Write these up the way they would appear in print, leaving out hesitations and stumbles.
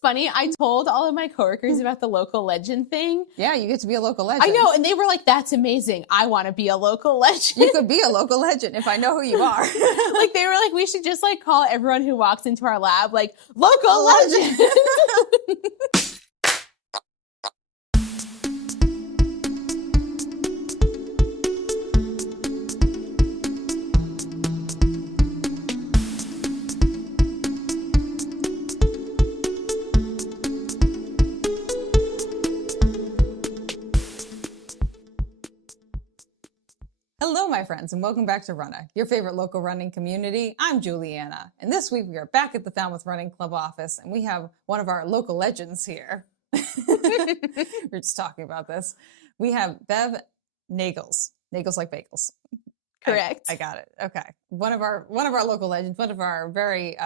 funny? I told all of my coworkers about the local legend thing. Yeah, you get to be a local legend. I know, and they were like, "That's amazing. I want to be a local legend." You could be a local legend if I know who you are. Like they were like, "We should just like call everyone who walks into our lab like local legend." Hello, my friends, and welcome back to Runnah, your favorite local running community. I'm Juliana, and this week we are back at the Falmouth Running Club office, and we have one of our local legends here. We're just talking about this. We have Bev Naigles. Naigles like bagels. Correct. I got it. Okay. One of our local legends, one of our very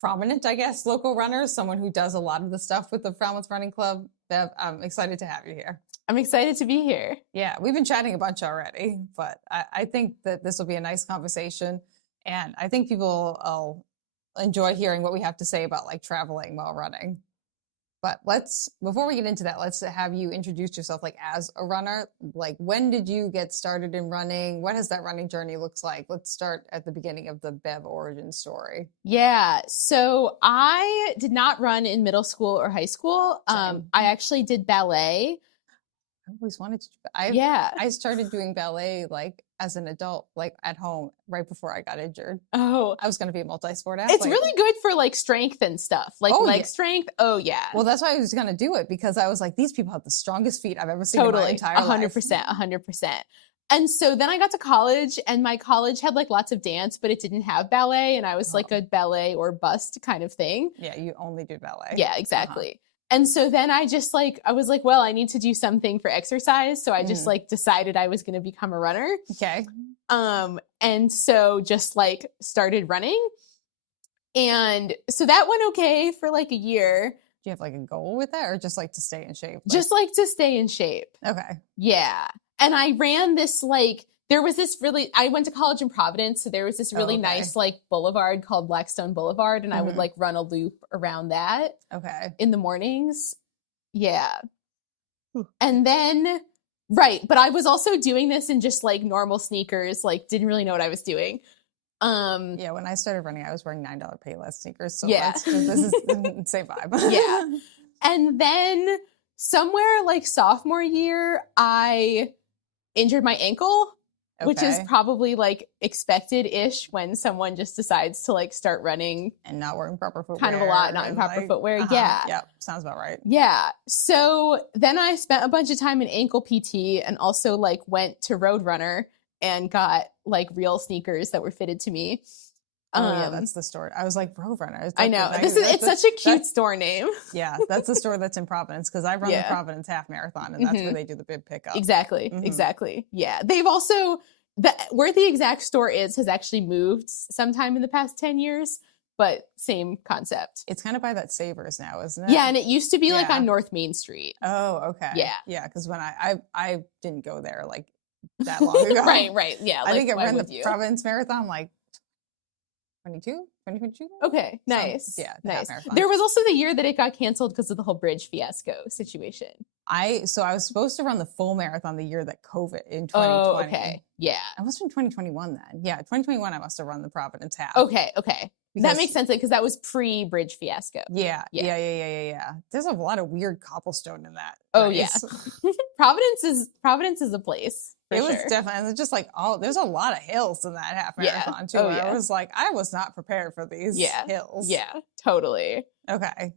prominent, I guess, local runners, someone who does a lot of the stuff with the Falmouth Running Club. Bev, I'm excited to have you here. I'm excited to be here. Yeah, we've been chatting a bunch already, but I think that this will be a nice conversation. And I think people will enjoy hearing what we have to say about like traveling while running. But before we get into that, let's have you introduce yourself like as a runner. Like, when did you get started in running? What has that running journey looks like? Let's start at the beginning of the Bev origin story. Yeah. So I did not run in middle school or high school. I actually did ballet. I always wanted to. I started doing ballet like as an adult, like at home, right before I got injured. Oh, I was going to be a multi-sport athlete. it's really good for like strength and stuff, like leg strength. Oh yeah. Well, that's why I was going to do it, because I was like, these people have the strongest feet I've ever seen in my entire life. 100%. And so then I got to college, and my college had like lots of dance, but it didn't have ballet, and I was like a ballet or bust kind of thing. Yeah, you only did ballet. Yeah, exactly. And so then I was like, well, I need to do something for exercise. So I just like decided I was going to become a runner. Okay. And so just like started running. And so that went okay for like a year. Do you have like a goal with that, or just like to stay in shape? Just like to stay in shape. Okay. Yeah. And I ran this I went to college in Providence. So there was this really nice like boulevard called Blackstone Boulevard. And I would like run a loop around that. Okay. In the mornings. Yeah. And then, but I was also doing this in just like normal sneakers, like didn't really know what I was doing. Yeah, when I started running, I was wearing $9 Payless sneakers. So this is the same vibe. Yeah. And then somewhere like sophomore year, I injured my ankle. Okay. Which is probably like expected-ish when someone just decides to like start running. And not wearing proper footwear. Kind of a lot, not in proper footwear. Yeah. Yep. Sounds about right. Yeah. So then I spent a bunch of time in ankle PT, and also like went to Roadrunner and got like real sneakers that were fitted to me. Oh yeah, that's the store. I was like, Roadrunner. I know. It's such a cute store name. Yeah, that's the store that's in Providence, because I run the Providence Half Marathon, and that's where they do the bib pickup. Exactly. Yeah. They've also, where the exact store has actually moved sometime in the past 10 years, but same concept. It's kind of by that Savers now, isn't it? Yeah, and it used to be like on North Main Street. Oh, okay. Yeah. Yeah, because when I didn't go there like that long ago. Right. Yeah. I think I ran the Providence Marathon like 2022? Okay, nice. So, yeah, nice. There was also the year that it got canceled because of the whole bridge fiasco situation. So I was supposed to run the full marathon the year that COVID in 2020. Oh, okay. Yeah. I must have been 2021 then. Yeah, 2021 I must have run the Providence Half. Okay. That makes sense, because that was pre-bridge fiasco. Yeah. There's a lot of weird cobblestone in that. Oh, race. Yeah. Providence is a place. It was definitely just like, there's a lot of hills in that half marathon too. I was like, I was not prepared for these hills. Yeah, totally. Okay.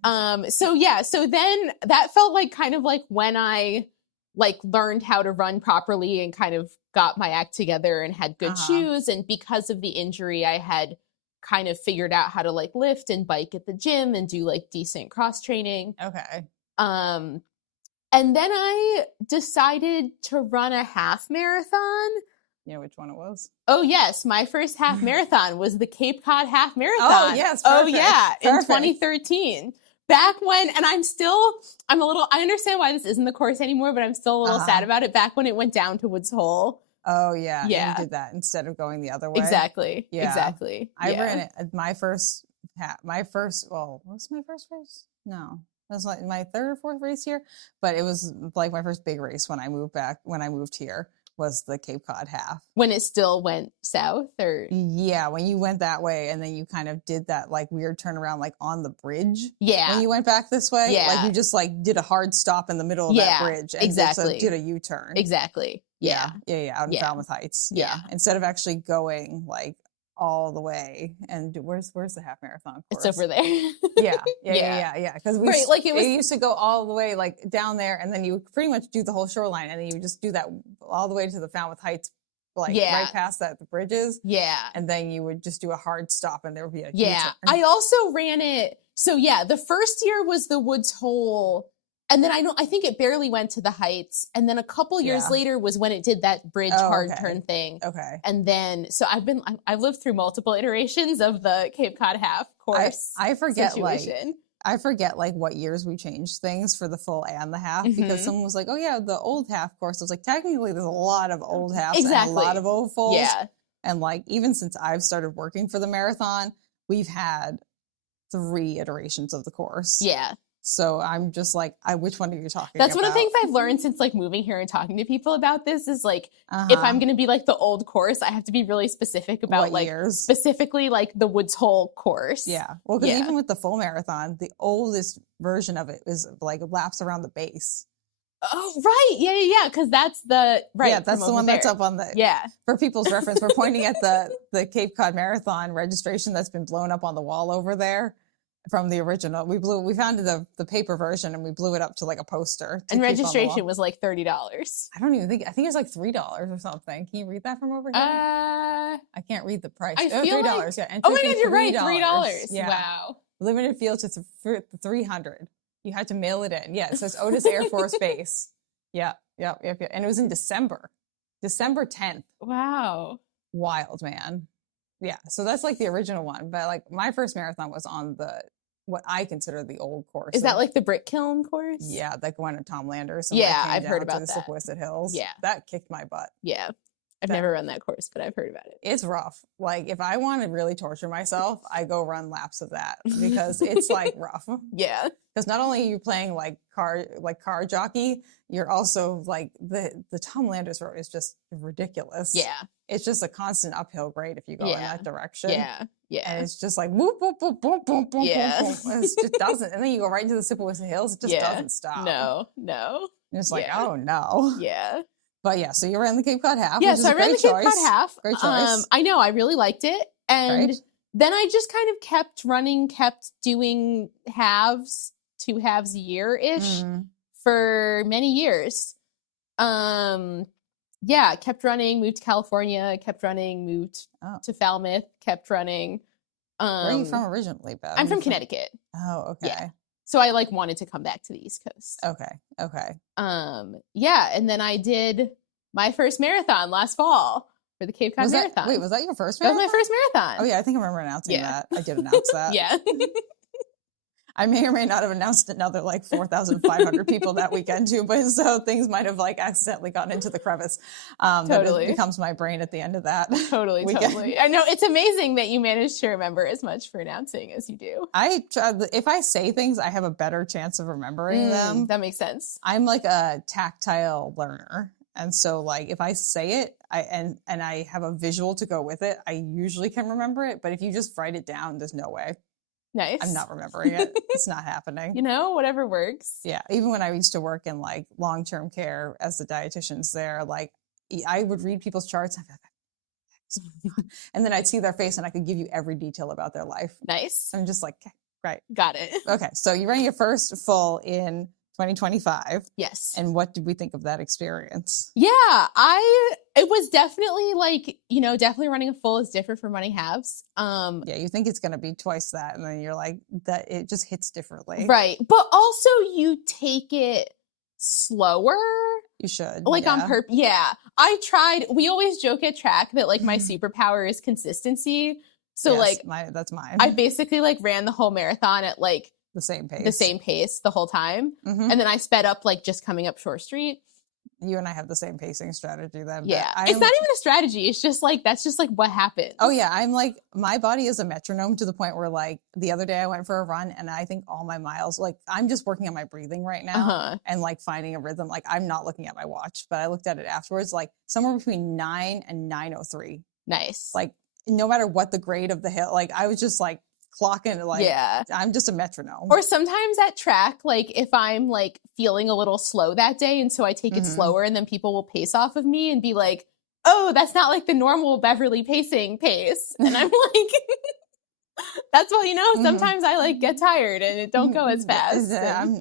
So then that felt like kind of like when I like learned how to run properly and kind of got my act together and had good shoes. And because of the injury, I had kind of figured out how to like lift and bike at the gym and do like decent cross training. Okay. And then I decided to run a half marathon. You know which one it was? Oh, yes. My first half marathon was the Cape Cod Half Marathon. Oh, yes. Perfect. Oh, yeah. In 2013. Back when, and I understand why this isn't the course anymore, but I'm still a little sad about it. Back when it went down to Woods Hole. Oh, yeah. You did that instead of going the other way. Exactly. Yeah. Exactly. I ran it. My first my first, well, what was my first race? No, it was like my third or fourth race here, but it was like my first big race when I moved here was the Cape Cod half. When it still went south, or? Yeah, when you went that way and then you kind of did that like weird turnaround like on the bridge. Yeah. When you went back this way. Yeah. Like you just like did a hard stop in the middle of that bridge. And exactly. did a U-turn. Exactly. Yeah. Out in Falmouth Heights. Yeah. Instead of actually going like all the way. And where's the half marathon course? It's over there. Yeah. Because like it used to go all the way like down there, and then you would pretty much do the whole shoreline, and then you would just do that all the way to the Falmouth Heights, like right past the bridges. Yeah. And then you would just do a hard stop, and there would be a U-turn. I also ran it. So the first year was the Woods Hole. And then I think it barely went to the Heights. And then a couple years later was when it did that bridge hard turn thing. Okay. And then, so I've lived through multiple iterations of the Cape Cod half course. I forget situation. like what years we changed things for the full and the half, because someone was like, oh yeah, the old half course. I was like, technically there's a lot of old halves and a lot of old fulls. Yeah. And like, even since I've started working for the marathon, we've had 3 iterations of the course. Yeah. So I'm just like, which one are you talking about? That's one of the things I've learned since like moving here and talking to people about this is like, if I'm going to be like the old course, I have to be really specific about what like years? Specifically like the Woods Hole course. Yeah. Well, because even with the full marathon, the oldest version of it is like laps around the base. Oh, right. Yeah. Because that's the, right. Yeah, that's the one that's up on the, for people's reference, we're pointing at the Cape Cod Marathon registration that's been blown up on the wall over there. From the original, we found the paper version and we blew it up to like a poster. And registration was like $30. I think it was like $3 or something. Can you read that from over here? I can't read the price. I feel $3. Like, yeah. Oh my God, you're right. $3. Yeah. Wow. Limited field to 300. You had to mail it in. Yeah. It says Otis Air Force Base. Yeah. And it was in December 10th. Wow. Wild, man. Yeah, so that's like the original one, but like my first marathon was on what I consider the old course. Is that like the brick kiln course? Yeah, like one of Tom Landers. Yeah, I've heard about the that. Sipawicet Hills. Yeah, that kicked my butt. Yeah, I've never run that course, but I've heard about it. It's rough. Like if I want to really torture myself, I go run laps of that because it's like rough. Yeah, because not only are you playing like car jockey, you're also like the Tom Landers road is just ridiculous. Yeah. It's just a constant uphill grade if you go in that direction. Yeah. And it's just like whoop, whoop, whoop, whoop, whoop, whoop, whoop. It just doesn't. And then you go right into the Sipawicet Hills. It just doesn't stop. No. It's like, oh no. Yeah. But so you ran the Cape Cod half. Yeah, so I ran the Cape Cod half. Great choice. I know, I really liked it. And then I just kind of kept doing halves, 2 halves a year-ish for many years. Kept running, moved to California, kept running, moved to Falmouth, kept running. Where are you from originally, Bev? I'm from Connecticut. Oh, okay. Yeah. So I like wanted to come back to the East Coast. Okay. And then I did my first marathon last fall for the Cape Cod Marathon. Wait, was that your first marathon? That was my first marathon. Oh yeah, I think I remember announcing that. I did announce that. Yeah. I may or may not have announced another like 4,500 people that weekend too, but so things might have like accidentally gotten into the crevice. Totally. That becomes my brain at the end of that. Totally. I know it's amazing that you managed to remember as much for announcing as you do. If I say things, I have a better chance of remembering them. That makes sense. I'm like a tactile learner. And so like if I say it, and I have a visual to go with it, I usually can remember it. But if you just write it down, there's no way. Nice. I'm not remembering it. It's not happening. Whatever works. Yeah. Even when I used to work in like long-term care as the dietitians there, like I would read people's charts and I'd be like, and then I'd see their face and I could give you every detail about their life. Nice. I'm just like, okay, right. Got it. Okay. So you ran your first full in 2025. Yes. And what did we think of that experience? Yeah, it was definitely like, definitely running a full is different from running halves. Yeah, you think it's going to be twice that. And then you're like, that it just hits differently. Right. But also you take it slower. You should. Like on purpose. Yeah. We always joke at track that like my superpower is consistency. So that's mine. I basically like ran the whole marathon at like the same pace the whole time. And then I sped up like just coming up Shore Street. You and I have the same pacing strategy then. Yeah. It's not even a strategy. It's just like, that's just like what happens. Oh yeah. I'm like, my body is a metronome to the point where like the other day I went for a run and I think all my miles, like I'm just working on my breathing right now and like finding a rhythm. Like I'm not looking at my watch, but I looked at it afterwards, like somewhere between 9 and 9:03. Nice. Like no matter what the grade of the hill, like I was just like clocking, like I'm just a metronome. Or sometimes at track, like if I'm like feeling a little slow that day and so I take it slower and then people will pace off of me and be like, oh, that's not like the normal Beverly pacing pace. And I'm like, that's well, you know, sometimes I like get tired and it don't go as fast.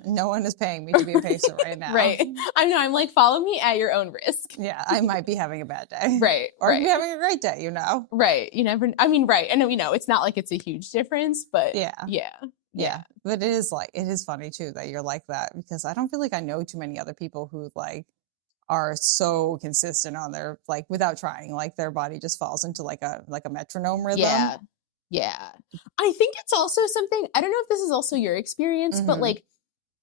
No one is paying me to be a pacer right now. Right. I'm like, follow me at your own risk. Yeah. I might be having a bad day. Right. Or be having a great day, you know? Right. You never, I mean, right. And you know, it's not like it's a huge difference, but yeah. But it is funny too that you're like that because I don't feel like I know too many other people who like are so consistent on their, like without trying, like their body just falls into like a metronome rhythm. Yeah. I think it's also something, I don't know if this is also your experience, but like,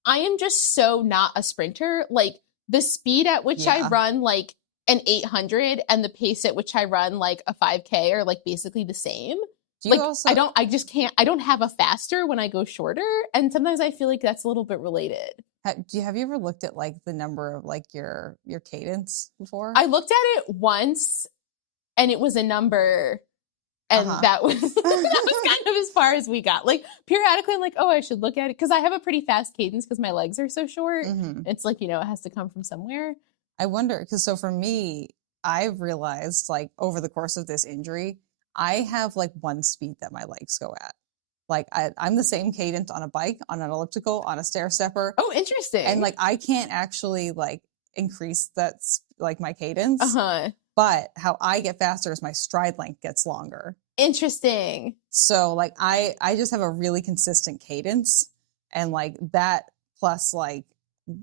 I am just so not a sprinter. Like the speed at which I run like an 800 and the pace at which I run like a 5K are like basically the same. Like I don't have a faster when I go shorter. And sometimes I feel like that's a little bit related. Have you ever looked at like the number of like your cadence before? I looked at it once and it was a number. And that was kind of as far as we got. Like periodically I'm like, oh, I should look at it. Cause I have a pretty fast cadence because my legs are so short. It's like, you know, it has to come from somewhere. I wonder, because so for me, I've realized like over the course of this injury, I have like one speed that my legs go at. Like I'm the same cadence on a bike, on an elliptical, on a stair stepper. Oh, interesting. And like I can't actually like increase that like my cadence. But how I get faster is my stride length gets longer. Interesting. So like I just have a really consistent cadence and like that plus like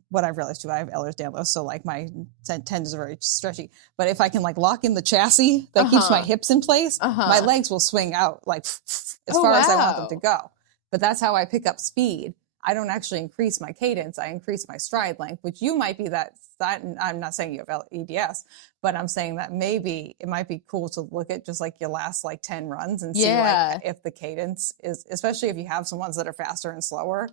what I've realized too, I have Ehlers-Danlos, so like my tendons are very stretchy. But if I can like lock in the chassis that keeps my hips in place, my legs will swing out like as far as I want them to go. But that's how I pick up speed. I don't actually increase my cadence. I increase my stride length, which you might be that I'm not saying you have EDS, but I'm saying that maybe it might be cool to look at just like your last like 10 runs and see like if the cadence is, especially if you have some ones that are faster and slower,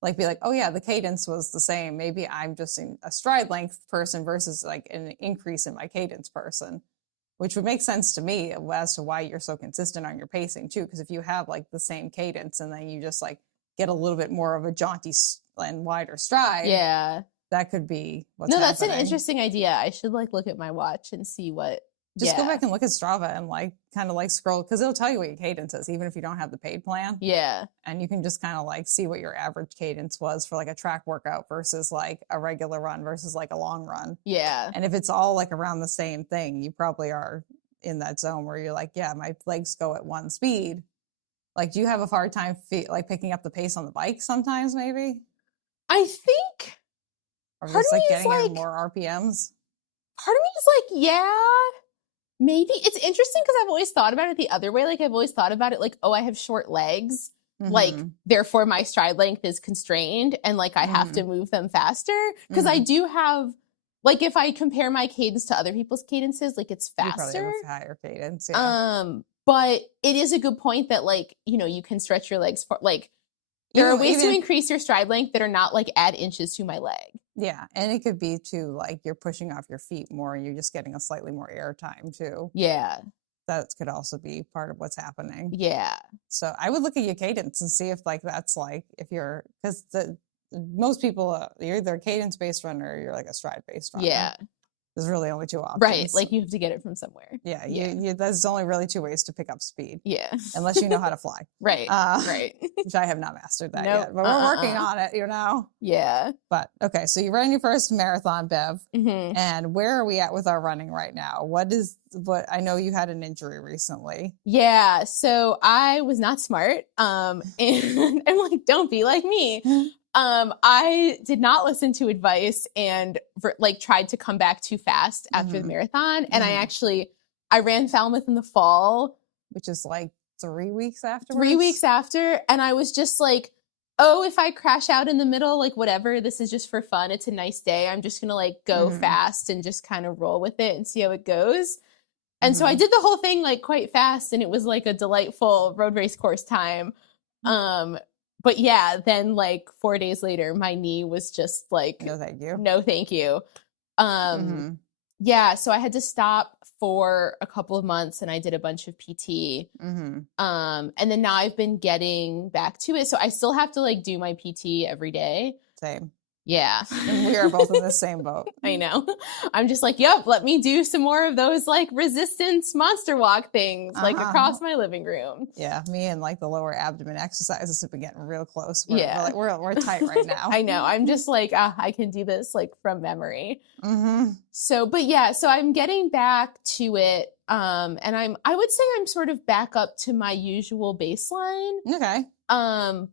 like be like, oh yeah, the cadence was the same. Maybe I'm just a stride length person versus like an increase in my cadence person, which would make sense to me as to why you're so consistent on your pacing too. Because if you have like the same cadence and then you just like get a little bit more of a jaunty and wider stride. Yeah. That could be what's happening. That's an interesting idea. I should like look at my watch and see what. Just go back and look at Strava and like kind of like scroll because it'll tell you what your cadence is, even if you don't have the paid plan. Yeah. And you can just kind of like see what your average cadence was for like a track workout versus like a regular run versus like a long run. Yeah. And if it's all like around the same thing, you probably are in that zone where you're like, yeah, my legs go at one speed. Like, do you have a hard time like picking up the pace on the bike sometimes, maybe? I think. Or just like getting in more RPMs? Part of me is like, yeah, maybe. It's interesting because I've always thought about it the other way. Like, I've always thought about it like, oh, I have short legs. Like, therefore, my stride length is constrained and like I have to move them faster. Because I do have, like, if I compare my cadence to other people's cadences, like, it's faster. You probably have a higher cadence, yeah. But it is a good point that, like, you know, you can stretch your legs for, like, there are ways to increase your stride length that are not, like, add inches to my leg. Yeah, and it could be, too, like, you're pushing off your feet more and you're just getting a slightly more air time, too. Yeah. That could also be part of what's happening. Yeah. So I would look at your cadence and see if, like, that's, like, if you're, because most people, you're either a cadence-based runner or you're, like, a stride-based runner. Yeah. There's really only two options. Right. Like, you have to get it from somewhere. Yeah. You there's only really two ways to pick up speed. Yeah. Unless you know how to fly. Right. Right. Which I have not mastered that yet. But we're working on it, you know? Yeah. But, okay. So you ran your first marathon, Bev. And where are we at with our running right now? What I know you had an injury recently. Yeah. So I was not smart. And I'm like, don't be like me. I did not listen to advice and like tried to come back too fast after the marathon. And I ran Falmouth in the fall. Which is like 3 weeks after. 3 weeks after. And I was just like, oh, if I crash out in the middle, like whatever, this is just for fun. It's a nice day. I'm just gonna like go fast and just kind of roll with it and see how it goes. And so I did the whole thing like quite fast, and it was like a delightful road race course time. But yeah, then like 4 days later, my knee was just like, no, thank you. No, thank you. Yeah, so I had to stop for a couple of months, and I did a bunch of PT. And then now I've been getting back to it. So I still have to like do my PT every day. Same. Yeah. And we are both in the same boat. I know. I'm just like, yep, let me do some more of those like resistance monster walk things like across my living room. Yeah, me and like the lower abdomen exercises have been getting real close. We're tight right now. I know. I'm just like, I can do this like from memory. So, but yeah, so I'm getting back to it. And I would say I'm sort of back up to my usual baseline. Okay.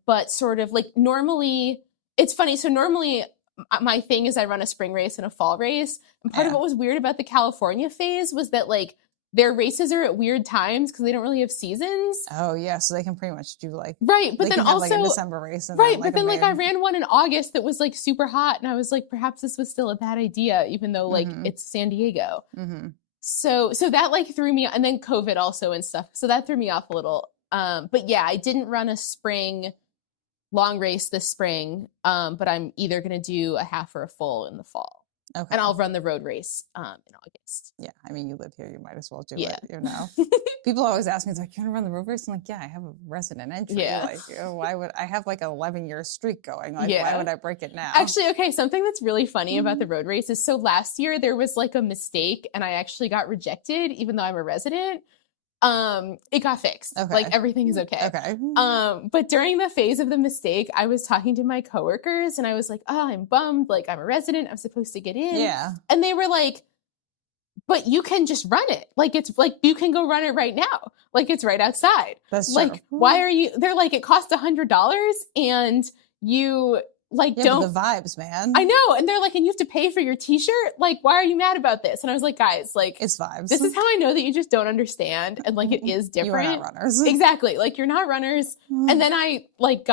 But sort of like normally, it's funny. So normally my thing is I run a spring race and a fall race. And part of what was weird about the California phase was that like their races are at weird times because they don't really have seasons. Oh yeah. So they can pretty much do like, right. But then also like a December race. And right. But then like I ran one in August that was like super hot. And I was like, perhaps this was still a bad idea, even though like it's San Diego. So that like threw me, and then COVID also and stuff. So that threw me off a little. But yeah, I didn't run a spring long race this spring, but I'm either going to do a half or a full in the fall. Okay. And I'll run the road race in August. Yeah, I mean, you live here, you might as well do it, you know. People always ask me, like, you want to run the road race? I'm like, yeah, I have a resident entry. Yeah. Like, why would I have like an 11-year streak going? Like, why would I break it now? Actually, okay, something that's really funny about the road race is, so last year there was like a mistake and I actually got rejected, even though I'm a resident. It got fixed. Okay. Like everything is okay. Okay. But during the phase of the mistake, I was talking to my coworkers and I was like, oh, I'm bummed. Like I'm a resident. I'm supposed to get in. Yeah. And they were like, but you can just run it. Like it's like, you can go run it right now. Like it's right outside. That's true. Like, why are you, they're like, it costs $100 and you like don't the vibes, man. I know. And they're like, and you have to pay for your t-shirt. Like, why are you mad about this? And I was like, guys, like it's vibes. This is how I know that you just don't understand. And like, it is different. You're not runners. Exactly. Like you're not runners. And then I like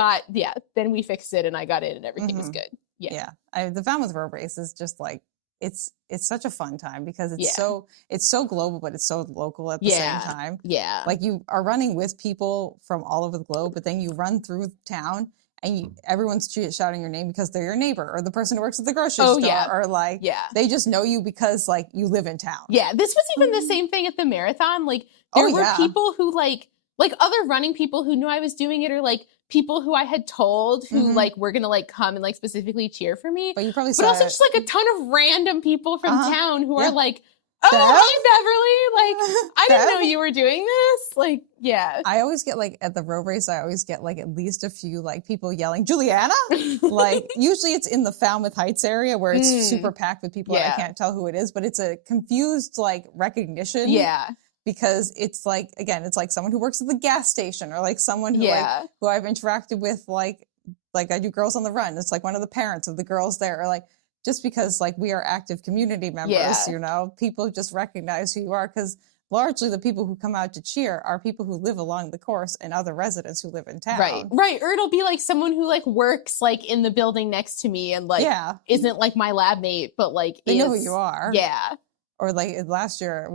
then we fixed it and I got in and everything was good. Yeah. The Falmouth road race is just like, it's such a fun time because it's so global, but it's so local at the same time. Yeah. Like you are running with people from all over the globe, but then you run through town and everyone's shouting your name because they're your neighbor or the person who works at the grocery store or like, they just know you because like you live in town. Yeah. This was even the same thing at the marathon. Like there were people who like other running people who knew I was doing it, or like people who I had told who like were going to like come and like specifically cheer for me. But you probably also just like a ton of random people from town who are like, oh, hi, Beverly. Like, I didn't know you were doing this. Like, yeah. I always get like at the road race, I always get like at least a few like people yelling, Juliana? Like, usually it's in the Falmouth Heights area where it's super packed with people and I can't tell who it is, but it's a confused like recognition. Yeah. Because it's like, again, it's like someone who works at the gas station or like someone who like, who I've interacted with, like I do Girls on the Run. It's like one of the parents of the girls there, or like, just because like we are active community members, you know, people just recognize who you are, because largely the people who come out to cheer are people who live along the course and other residents who live in town. Right. Or it'll be like someone who like works like in the building next to me and like isn't like my lab mate, but like they know who you are. Yeah. Or like last year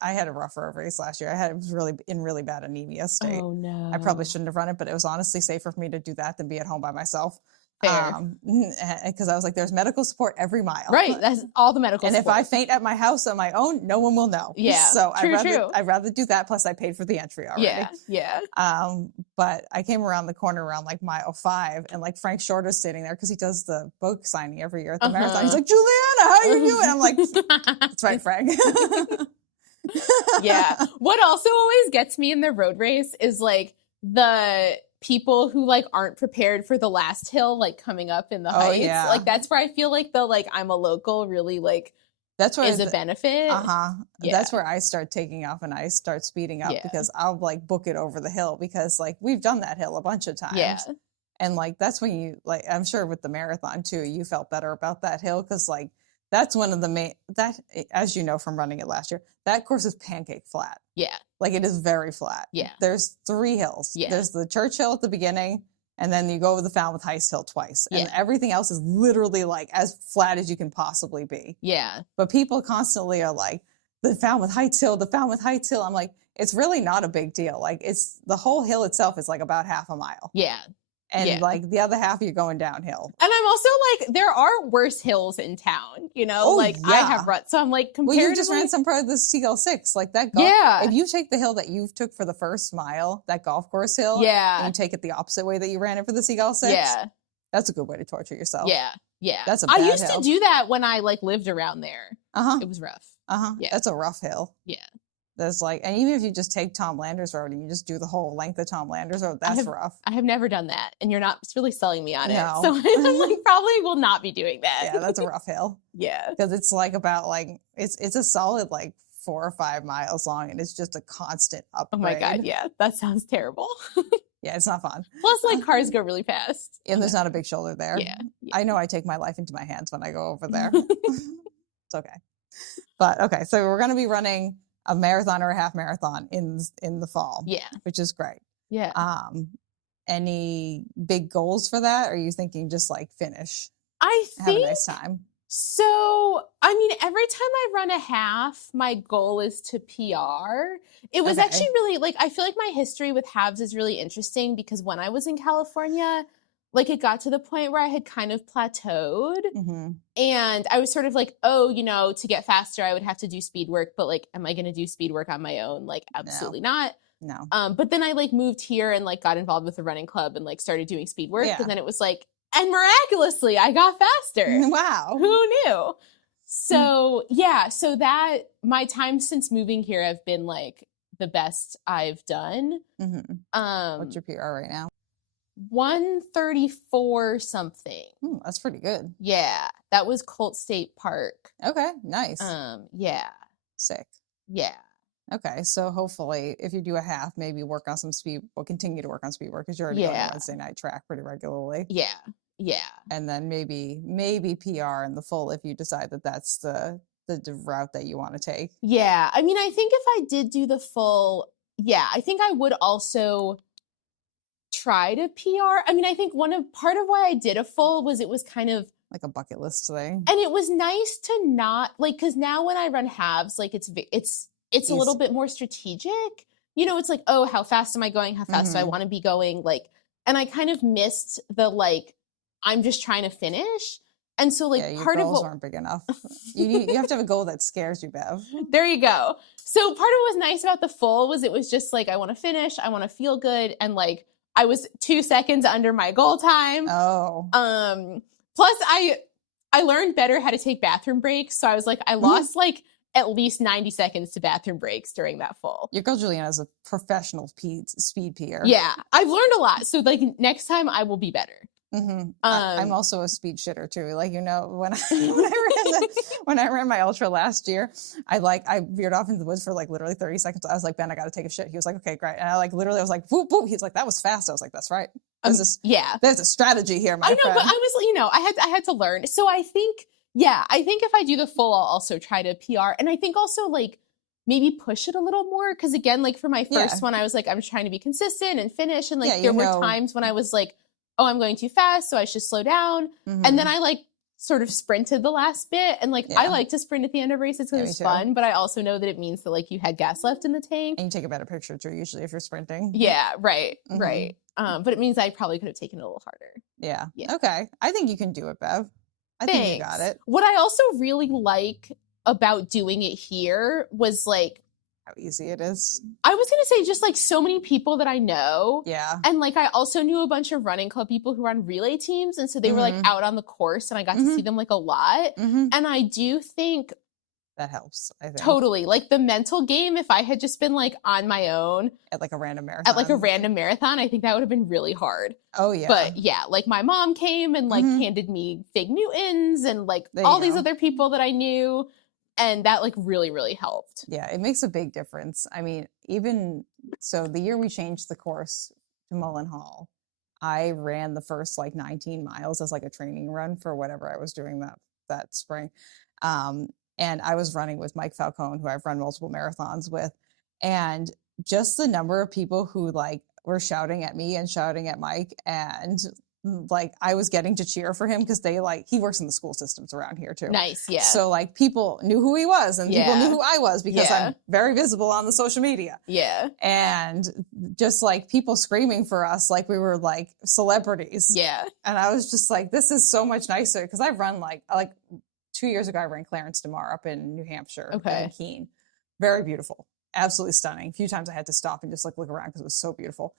I had a rough road race last year. I was in really bad anemia state. Oh no. I probably shouldn't have run it, but it was honestly safer for me to do that than be at home by myself. Because I was like, there's medical support every mile. Right. That's all the medical support. And if I faint at my house on my own, no one will know. Yeah. So I'd rather do that. Plus I paid for the entry already. Yeah. Yeah. But I came around the corner around like mile 5 and like Frank Shorter's sitting there because he does the book signing every year at the marathon. He's like, Juliana, how are you doing? I'm like, that's right, Frank. Yeah. What also always gets me in the road race is like the people who like aren't prepared for the last hill, like coming up in the heights. Yeah. Like that's where I feel like the like I'm a local really like that's where is a benefit. Yeah. That's where I start taking off and I start speeding up because I'll like book it over the hill because like we've done that hill a bunch of times. Yeah. And like that's when you like, I'm sure with the marathon too, you felt better about that hill because like that's one of the main, that, as you know from running it last year, that course is pancake flat. Yeah. Like it is very flat. Yeah. There's 3 hills. Yeah. There's the church hill at the beginning. And then you go over the Falmouth Heights Hill twice. And Yeah. everything else is literally like as flat as you can possibly be. Yeah. But people constantly are like, the Falmouth Heights Hill, the Falmouth Heights Hill. I'm like, it's really not a big deal. Like, it's the whole hill itself is like about half a mile. Yeah. And Yeah. like the other half, you're going downhill. And I'm also like, there are worse hills in town, you know? Oh, like, I yeah. have rut. So I'm like, Well, comparatively. you just ran some part of the Seagull 6. Like that. Yeah. If you take the hill that you took for the first mile, that golf course hill. Yeah. And you take it the opposite way that you ran it for the Seagull 6. Yeah. That's a good way to torture yourself. Yeah. Yeah. That's a I bad used hill. to do that when I like lived around there. Uh-huh. It was rough. Uh-huh. Yeah. That's a rough hill. Yeah. There's like, and even if you just take Tom Landers Road and you just do the whole length of Tom Landers Road, that's rough. I have never done that, and you're not really selling me on it. No. So I'm like, probably will not be doing that. Yeah, that's a rough hill. Yeah. Because it's like about like, it's a solid like 4 or 5 miles long and it's just a constant upgrade. Oh my God. Yeah. That sounds terrible. Yeah, it's not fun. Plus, like, cars go really fast. And there's not a big shoulder there. Yeah. I know I take my life into my hands when I go over there. It's okay. But okay, so we're going to be running a marathon or a half marathon in the fall. Yeah. Which is great. Yeah. Any big goals for that? Or are you thinking just like finish? I Have a think nice time. so. I mean, every time I run a half, my goal is to PR. It was Okay. actually really like, I feel like my history with halves is really interesting because when I was in California, like it got to the point where I had kind of plateaued Mm-hmm. and I was sort of like, oh, you know, to get faster, I would have to do speed work. But like, am I going to do speed work on my own? Like, absolutely not. No. But then I like moved here and like got involved with the running club and like started doing speed work. Yeah. And then it was like, and miraculously I got faster. Wow. Who knew? So yeah, so that my time since moving here have been like the best I've done. Mm-hmm. What's your PR right now? 134 something. That's pretty good. Yeah, that was Colt State Park. Okay, nice. Yeah. Sick. Yeah. Okay, so hopefully if you do a half, maybe work on some speed, we'll continue to work on speed work because you're already going to Wednesday night track pretty regularly. Yeah. Yeah. And then maybe PR in the full if you decide that that's the route that you want to take. Yeah. I mean, I think if I did do the full, yeah, I think I would also try to PR. I mean, I think part of why I did a full was it was kind of like a bucket list thing. And it was nice to not like, cause now when I run halves, like it's a little bit more strategic, you know, it's like, oh, how fast am I going? How fast do I want to be going? Like, and I kind of missed the, like, I'm just trying to finish. And so like part of what aren't big enough. You have to have a goal that scares you, Bev. There you go. So part of what was nice about the full was it was just like, I want to finish. I want to feel good. And like, I was 2 seconds under my goal time. Oh. Plus I learned better how to take bathroom breaks. So I was like, I lost like at least 90 seconds to bathroom breaks during that full. Your girl Juliana is a professional speed peer. Yeah. I've learned a lot. So like next time I will be better. Mm-hmm. I'm also a speed shitter too. Like, you know, when I ran my ultra last year, I veered off into the woods for like literally 30 seconds. I was like, Ben, I got to take a shit. He was like, okay, great. And I like literally, I was like, whoop, whoop. He's like, that was fast. I was like, that's right. There's a strategy here, my friend. I know, but I was, you know, I had to learn. So I think if I do the full, I'll also try to PR. And I think also like maybe push it a little more. Cause again, like for my first one, I was like, I'm trying to be consistent and finish. And like, there were times when I was like, oh, I'm going too fast, so I should slow down. Mm-hmm. And then I like sort of sprinted the last bit. And like, I like to sprint at the end of races because it's fun, but I also know that it means that like you had gas left in the tank. And you take a better picture too, usually if you're sprinting. Yeah, right, right. But it means I probably could have taken it a little harder. Yeah. Okay. I think you can do it, Bev. I think you got it. What I also really like about doing it here was like, how easy it is. I was going to say just like so many people that I know. Yeah. And like I also knew a bunch of running club people who run relay teams. And so they were like out on the course and I got to see them like a lot. And I do think that helps. I think. Totally. Like the mental game, if I had just been like on my own at like a random marathon, I think that would have been really hard. Oh yeah. But yeah, like my mom came and like handed me Fig Newtons and like all these other people that I knew. And that like really, really helped. Yeah, it makes a big difference. I mean, even so the year we changed the course to Mullen Hall, I ran the first like 19 miles as like a training run for whatever I was doing that spring. And I was running with Mike Falcone, who I've run multiple marathons with. And just the number of people who like were shouting at me and shouting at Mike, and like I was getting to cheer for him because he works in the school systems around here too. Nice, yeah. So like people knew who he was, and people knew who I was because I'm very visible on the social media. Yeah. And just like people screaming for us like we were like celebrities. Yeah. And I was just like, this is so much nicer because I've run like 2 years ago I ran Clarence DeMar up in New Hampshire, in Keene. Very beautiful, absolutely stunning. A few times I had to stop and just like look around because it was so beautiful.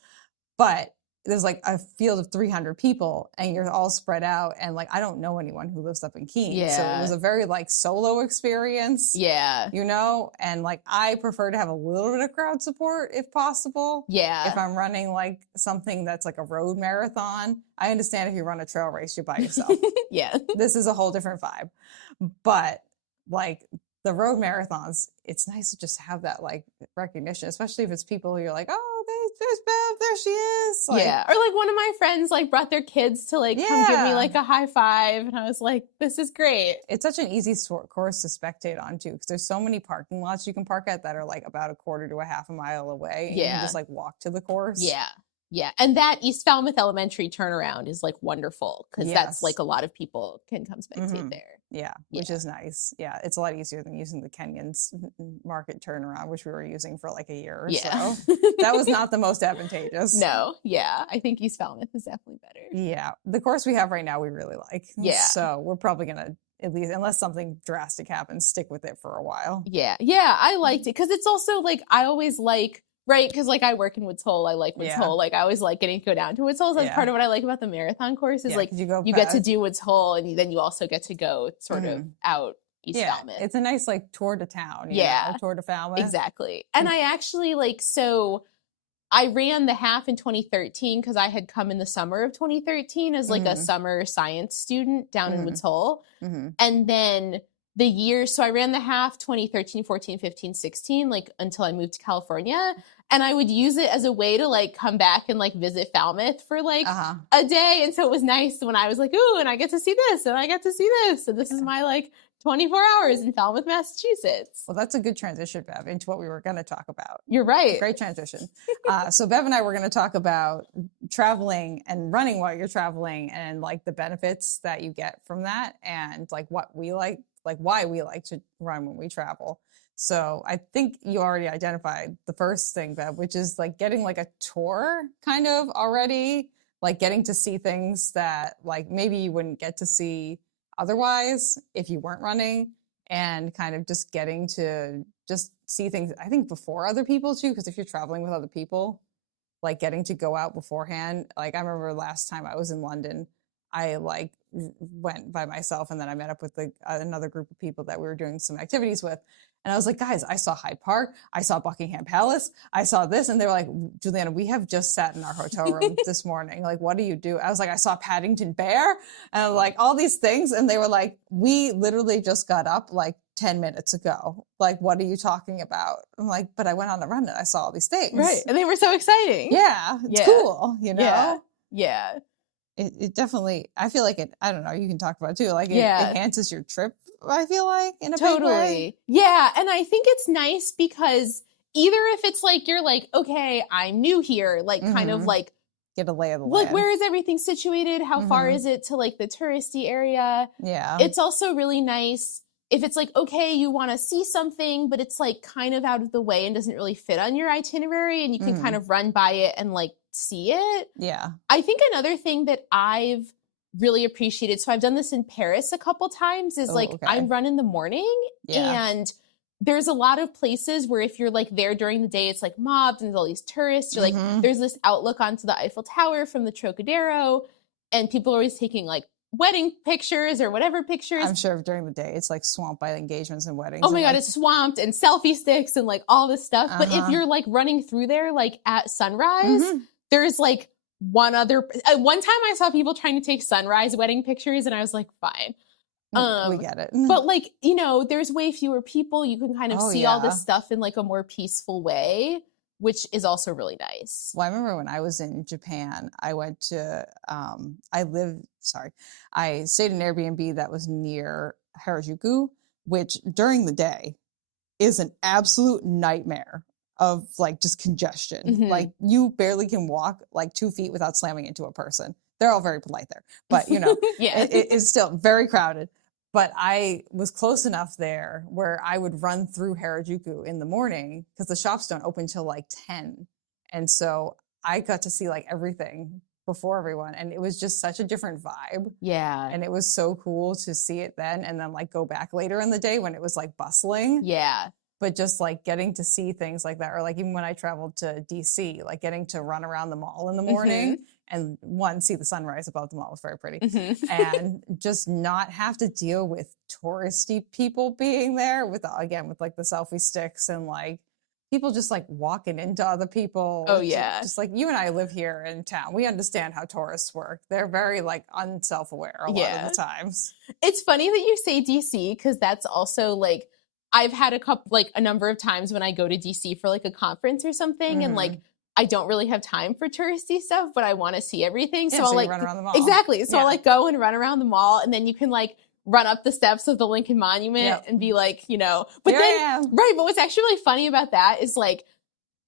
But there's like a field of 300 people and you're all spread out, and like I don't know anyone who lives up in Keene. So it was a very like solo experience. Yeah. You know, and like I prefer to have a little bit of crowd support if possible. Yeah. If I'm running like something that's like a road marathon. I understand if you run a trail race, you're by yourself. Yeah. This is a whole different vibe. But like the road marathons, it's nice to just have that like recognition, especially if it's people who you're like, oh, there's Bev, there she is. Like, yeah. Or like one of my friends like brought their kids to like come give me like a high five. And I was like, this is great. It's such an easy course to spectate onto because there's so many parking lots you can park at that are like about a quarter to a half a mile away. And you can just like walk to the course. Yeah. Yeah. And that East Falmouth Elementary turnaround is like wonderful because that's like a lot of people can come spectate there. Yeah, which is nice. Yeah, it's a lot easier than using the Kenyon's market turnaround, which we were using for like a year or so. That was not the most advantageous. No, yeah. I think East Falmouth is definitely better. Yeah, the course we have right now we really like. Yeah. So we're probably going to, at least, unless something drastic happens, stick with it for a while. Yeah. Yeah, I liked it because it's also like, I always like, right, because like I work in Woods Hole. I like Woods Hole. Like I always like getting to go down to Woods Hole. So that's part of what I like about the marathon course is like you get to do Woods Hole and then you also get to go sort of out East Falmouth. It's a nice like tour to town. You know, tour to Falmouth. Exactly. And I actually like, so I ran the half in 2013 because I had come in the summer of 2013 as like a summer science student down in Woods Hole. And then the year, so I ran the half 2013, 14, 15, 16, like until I moved to California. And I would use it as a way to like come back and like visit Falmouth for like a day. And so it was nice when I was like, ooh, and I get to see this and I get to see this. So this is my like 24 hours in Falmouth, Massachusetts. Well, that's a good transition, Bev, into what we were going to talk about. You're right. Great transition. So Bev and I were going to talk about traveling and running while you're traveling and like the benefits that you get from that and like what we like why we like to run when we travel. So I think you already identified the first thing, Bev, which is like getting like a tour kind of already, like getting to see things that like maybe you wouldn't get to see otherwise if you weren't running, and kind of just getting to just see things, I think, before other people too, because if you're traveling with other people, like getting to go out beforehand. Like I remember last time I was in London, I like went by myself and then I met up with another group of people that we were doing some activities with. And I was like, guys, I saw Hyde Park. I saw Buckingham Palace. I saw this. And they were like, Juliana, we have just sat in our hotel room this morning. Like, what do you do? I was like, I saw Paddington Bear and like all these things. And they were like, we literally just got up like 10 minutes ago. Like, what are you talking about? I'm like, but I went on a run and I saw all these things. Right. And they were so exciting. Yeah. It's cool, you know? Yeah. It definitely, I feel like it, I don't know, you can talk about it too. Like it enhances your trip, I feel like, in a big way. Yeah. And I think it's nice because either if it's like, you're like, okay, I'm new here, like kind of like, get a lay of the like, land. where is everything situated? How far is it to like the touristy area? Yeah. It's also really nice if it's like, okay, you want to see something, but it's like kind of out of the way and doesn't really fit on your itinerary and you can kind of run by it and like see it. Yeah. I think another thing that I've really appreciated, so I've done this in Paris a couple times, is I run in the morning and there's a lot of places where if you're like there during the day, it's like mobbed and there's all these tourists, or like there's this outlook onto the Eiffel Tower from the Trocadero and people are always taking like wedding pictures or whatever pictures. I'm sure during the day it's like swamped by engagements and weddings. Oh my God, it's swamped and selfie sticks and like all this stuff. But if you're like running through there like at sunrise, there's like one time I saw people trying to take sunrise wedding pictures and I was like, fine. We get it. But like, you know, there's way fewer people. You can kind of see all this stuff in like a more peaceful way, which is also really nice. Well, I remember when I was in Japan, I went to, I stayed in an Airbnb that was near Harajuku, which during the day is an absolute nightmare. of like just congestion. Like you barely can walk like 2 feet without slamming into a person. They're all very polite there, but you know, it's still very crowded. But I was close enough there where I would run through Harajuku in the morning because the shops don't open till like 10. And so I got to see like everything before everyone. And it was just such a different vibe. Yeah. And it was so cool to see it then and then like go back later in the day when it was like bustling. Yeah. But just like getting to see things like that, or like even when I traveled to DC, like getting to run around the mall in the morning and see the sunrise above the mall was very pretty, and just not have to deal with touristy people being there with like the selfie sticks and like people just like walking into other people. Oh yeah. Just like you and I live here in town. We understand how tourists work. They're very like unself-aware a lot of the times. It's funny that you say DC because that's also like, I've had a number of times when I go to DC for like a conference or something and like I don't really have time for touristy stuff, but I want to see everything. So I'll like run around the mall. Exactly. So I'll like go and run around the mall and then you can like run up the steps of the Lincoln Monument and be like, you know, but right. But what's actually really funny about that is like,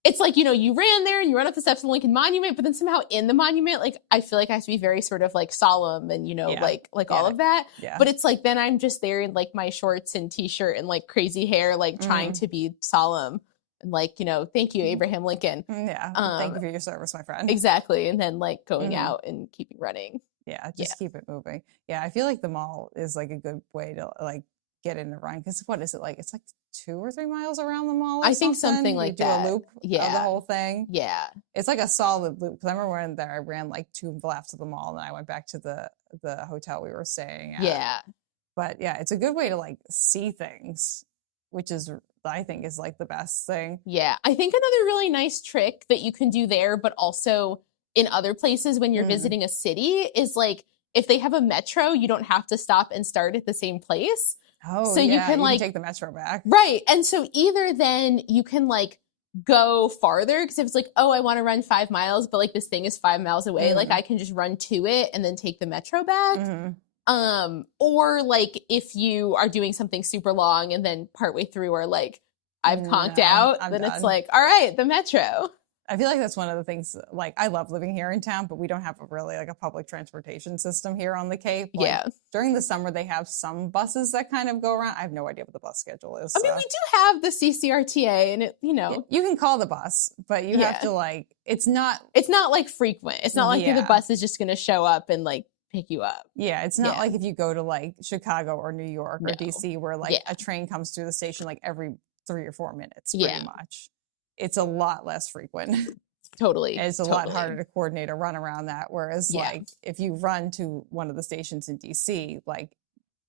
it's like, you know, you ran there and you run up the steps of the Lincoln Monument, but then somehow in the monument, like, I feel like I have to be very sort of like solemn and, you know, like all of that. Yeah. But it's like, then I'm just there in like my shorts and t-shirt and like crazy hair, like trying to be solemn and like, you know, thank you, Abraham Lincoln. Yeah. Thank you for your service, my friend. Exactly. And then like going out and keeping running. Yeah. Just keep it moving. Yeah. I feel like the mall is like a good way to like get in the run. Cause what is it like? It's like 2 or 3 miles around the mall. I think something like that. Do a loop of the whole thing. Yeah. It's like a solid loop. Cause I remember when I ran like 2 laps of the mall and then I went back to the hotel we were staying at. Yeah. But yeah, it's a good way to like see things, which is, I think is like the best thing. Yeah. I think another really nice trick that you can do there, but also in other places when you're visiting a city is like, if they have a metro, you don't have to stop and start at the same place. Oh, so you can like take the metro back. Right. And so either then you can like go farther because if it's like, oh, I want to run 5 miles, but like this thing is 5 miles away, like I can just run to it and then take the metro back. Or like if you are doing something super long and then partway through are like, I've conked out, then it's like, all right, the metro. I feel like that's one of the things, like, I love living here in town, but we don't have really like a public transportation system here on the Cape. Like, during the summer, they have some buses that kind of go around. I have no idea what the bus schedule is. I mean, we do have the CCRTA and it, you know. You can call the bus, but you have to like, it's not like frequent. It's not like the bus is just going to show up and like pick you up. Yeah. It's not like if you go to like Chicago or New York or DC where like a train comes through the station like every 3 or 4 minutes pretty much. It's a lot less frequent. Totally. It's a lot harder to coordinate a run around that. Whereas like if you run to one of the stations in DC, like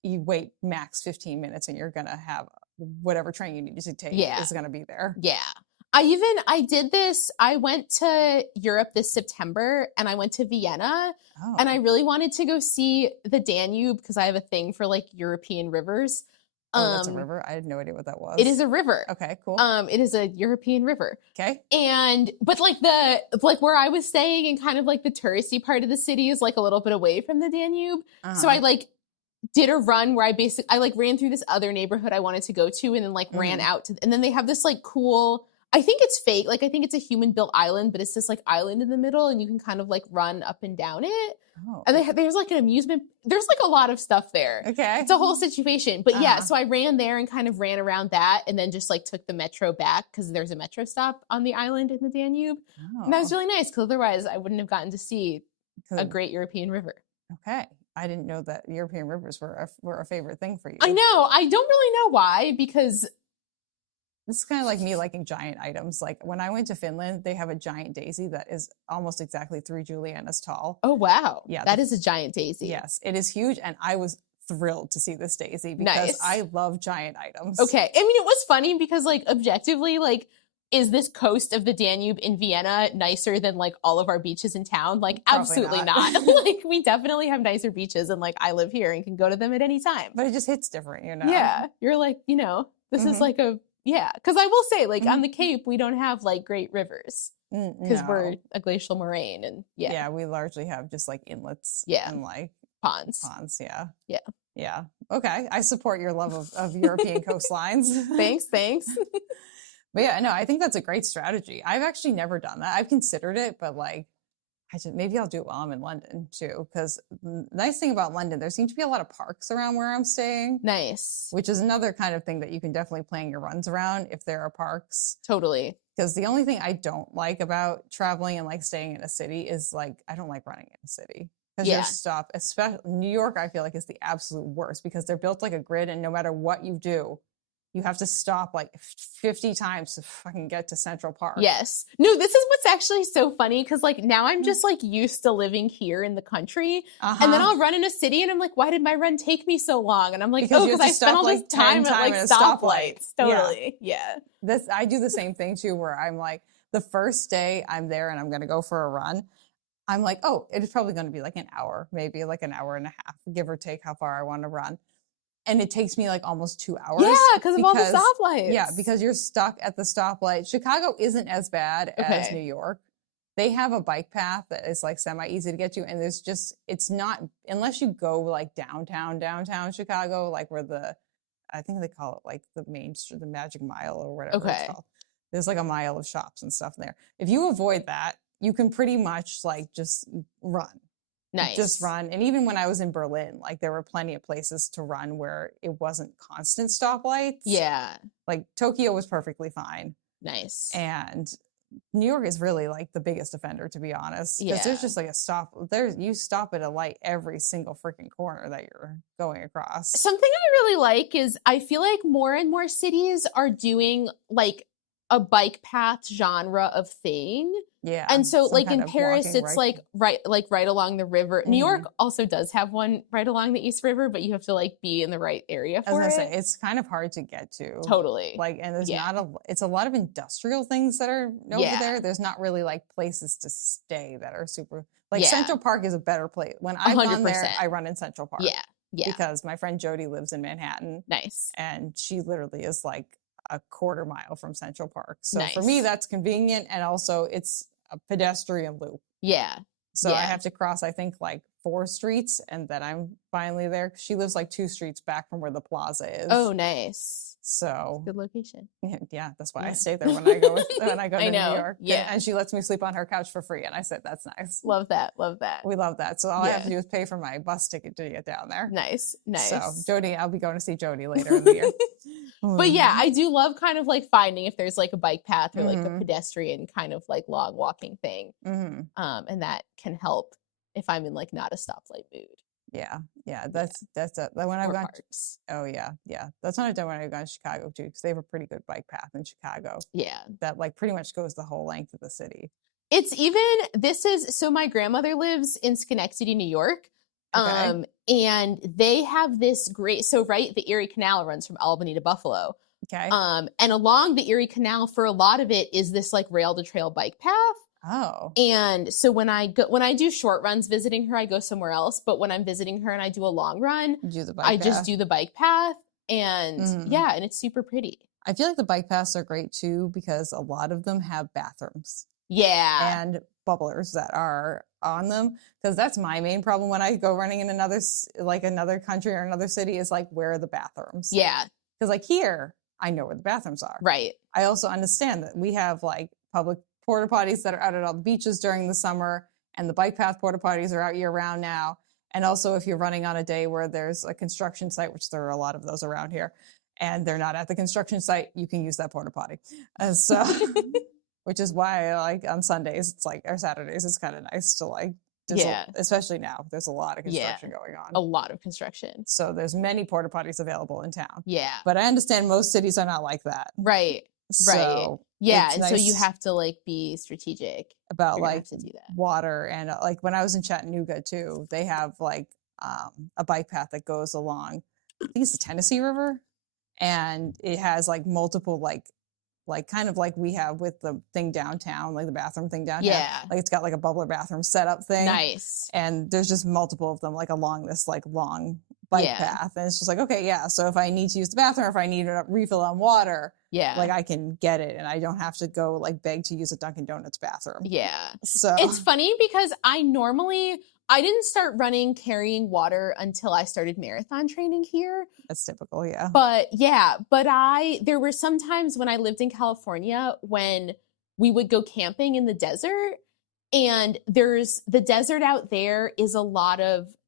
you wait max 15 minutes and you're going to have whatever train you need to take is going to be there. Yeah. I did this. I went to Europe this September and I went to Vienna and I really wanted to go see the Danube because I have a thing for like European rivers. Oh, that's a river? I had no idea what that was. It is a river. Okay, cool. It is a European river. Okay. But like where I was staying and kind of like the touristy part of the city is like a little bit away from the Danube. So I like did a run where I like ran through this other neighborhood I wanted to go to and then like ran out to, and then they have this like cool, I think it's fake. Like I think it's a human built island, but it's this like island in the middle and you can kind of like run up and down it. Oh. And there's like an amusement. There's like a lot of stuff there. Okay. It's a whole situation. But yeah, so I ran there and kind of ran around that and then just like took the metro back because there's a metro stop on the island in the Danube. Oh. And that was really nice because otherwise I wouldn't have gotten to see a great European river. Okay. I didn't know that European rivers were a favorite thing for you. I know. I don't really know why because this is kind of like me liking giant items. Like when I went to Finland, they have a giant daisy that is almost exactly 3 Julianas tall. Oh, wow. Yeah. That is a giant daisy. Yes, it is huge. And I was thrilled to see this daisy because I love giant items. Okay. I mean, it was funny because like objectively, like, is this coast of the Danube in Vienna nicer than like all of our beaches in town? Like probably absolutely not. Like we definitely have nicer beaches and like I live here and can go to them at any time. But it just hits different, you know? Yeah. You're like, you know, this is like because I will say, like, on the Cape, we don't have, like, great rivers because we're a glacial moraine, and Yeah, we largely have just, like, inlets and, like... Ponds, Yeah. Okay, I support your love of European coastlines. Thanks. But yeah, no, I think that's a great strategy. I've actually never done that. I've considered it, but like, maybe I'll do it while I'm in London too. Because the nice thing about London, there seem to be a lot of parks around where I'm staying. Nice. Which is another kind of thing that you can definitely plan your runs around if there are parks. Totally. Because the only thing I don't like about traveling and like staying in a city is like, I don't like running in a city. Because your stop, especially New York, I feel like is the absolute worst because they're built like a grid and no matter what you do, you have to stop like 50 times to fucking get to Central Park. Yes. No, this is what's actually so funny because like now I'm just like used to living here in the country. And then I'll run in a city and I'm like, why did my run take me so long? And I'm like, because I spent all this time at like stoplights. Totally. Yeah. I do the same thing too where I'm like, the first day I'm there and I'm going to go for a run, I'm like, oh, it is probably going to be like an hour, maybe like an hour and a half, give or take how far I want to run. And it takes me like almost 2 hours. Yeah, because of all the stoplights. Yeah, because you're stuck at the stoplight. Chicago isn't as bad as New York. They have a bike path that is like semi-easy to get to. And it's not, unless you go like downtown Chicago, like where I think they call it like the main street, the Magic Mile or whatever it's called. There's like a mile of shops and stuff there. If you avoid that, you can pretty much like just run. Nice. Just run. And even when I was in Berlin, like there were plenty of places to run where it wasn't constant stoplights. Yeah. Like Tokyo was perfectly fine. Nice. And New York is really like the biggest offender, to be honest. Because there's just like a stop. You stop at a light every single freaking corner that you're going across. Something I really like is I feel like more and more cities are doing like a bike path genre of thing. Yeah. And so like in Paris, it's like right along the river. New York also does have one right along the East River, but you have to like be in the right area for it. I was gonna say, it's kind of hard to get to. Totally. Like, and there's it's a lot of industrial things that are over there. There's not really like places to stay that are super, like Central Park is a better place. When I've gone there, I run in Central Park. Yeah. Yeah. Because my friend Jody lives in Manhattan. Nice. And she literally is like a quarter mile from Central Park. So for me, that's convenient. And also it's a pedestrian loop. Yeah. So I have to cross, I think, like 4 streets and then I'm finally there. She lives like 2 streets back from where the plaza is. Oh, nice. So good location. Yeah, that's why I stay there when I go to New York. Yeah. And she lets me sleep on her couch for free. And I said, that's nice. Love that. Love that. We love that. So all I have to do is pay for my bus ticket to get down there. Nice. Nice. So Jody, I'll be going to see Jody later in the year. But yeah, I do love kind of like finding if there's like a bike path or like a pedestrian kind of like long walking thing. And that can help if I'm in like not a stoplight mood. Yeah. That's when I've gone. Oh yeah. That's what I've done when I've gone to Chicago too, because they have a pretty good bike path in Chicago. Yeah. That like pretty much goes the whole length of the city. It's even, so my grandmother lives in Schenectady, New York. Okay. And they have this great, the Erie Canal runs from Albany to Buffalo. Okay. And along the Erie Canal for a lot of it is this like rail to trail bike path. Oh. And so when I do short runs visiting her, I go somewhere else. But when I'm visiting her and I do a long run, just do the bike path. And and it's super pretty. I feel like the bike paths are great too because a lot of them have bathrooms. Yeah. And bubblers that are on them. Because that's my main problem when I go running in another country or another city is like, where are the bathrooms? Yeah. Because like here, I know where the bathrooms are. Right. I also understand that we have like public porta potties that are out at all the beaches during the summer, and the bike path porta potties are out year round now. And also if you're running on a day where there's a construction site, which there are a lot of those around here, and they're not at the construction site, you can use that porta potty. So, which is why like on Sundays, it's like, or Saturdays, it's kind of nice to like, especially now, there's a lot of construction going on. A lot of construction. So there's many porta potties available in town. Yeah. But I understand most cities are not like that. Right. So yeah, and nice so you have to like be strategic about like to do that. Water and like when I was in Chattanooga too, they have like a bike path that goes along, I think it's the Tennessee River, and it has like multiple like kind of like we have with the thing downtown, like the bathroom thing downtown. Yeah, like it's got like a bubbler bathroom setup thing. Nice. And there's just multiple of them like along this like long bike path. And it's just like, okay, yeah. So if I need to use the bathroom or if I need a refill on water, like I can get it and I don't have to go like beg to use a Dunkin' Donuts bathroom. Yeah. So it's funny because I didn't start running carrying water until I started marathon training here. That's typical, yeah. But there were some times when I lived in California when we would go camping in the desert, and there's the desert out there is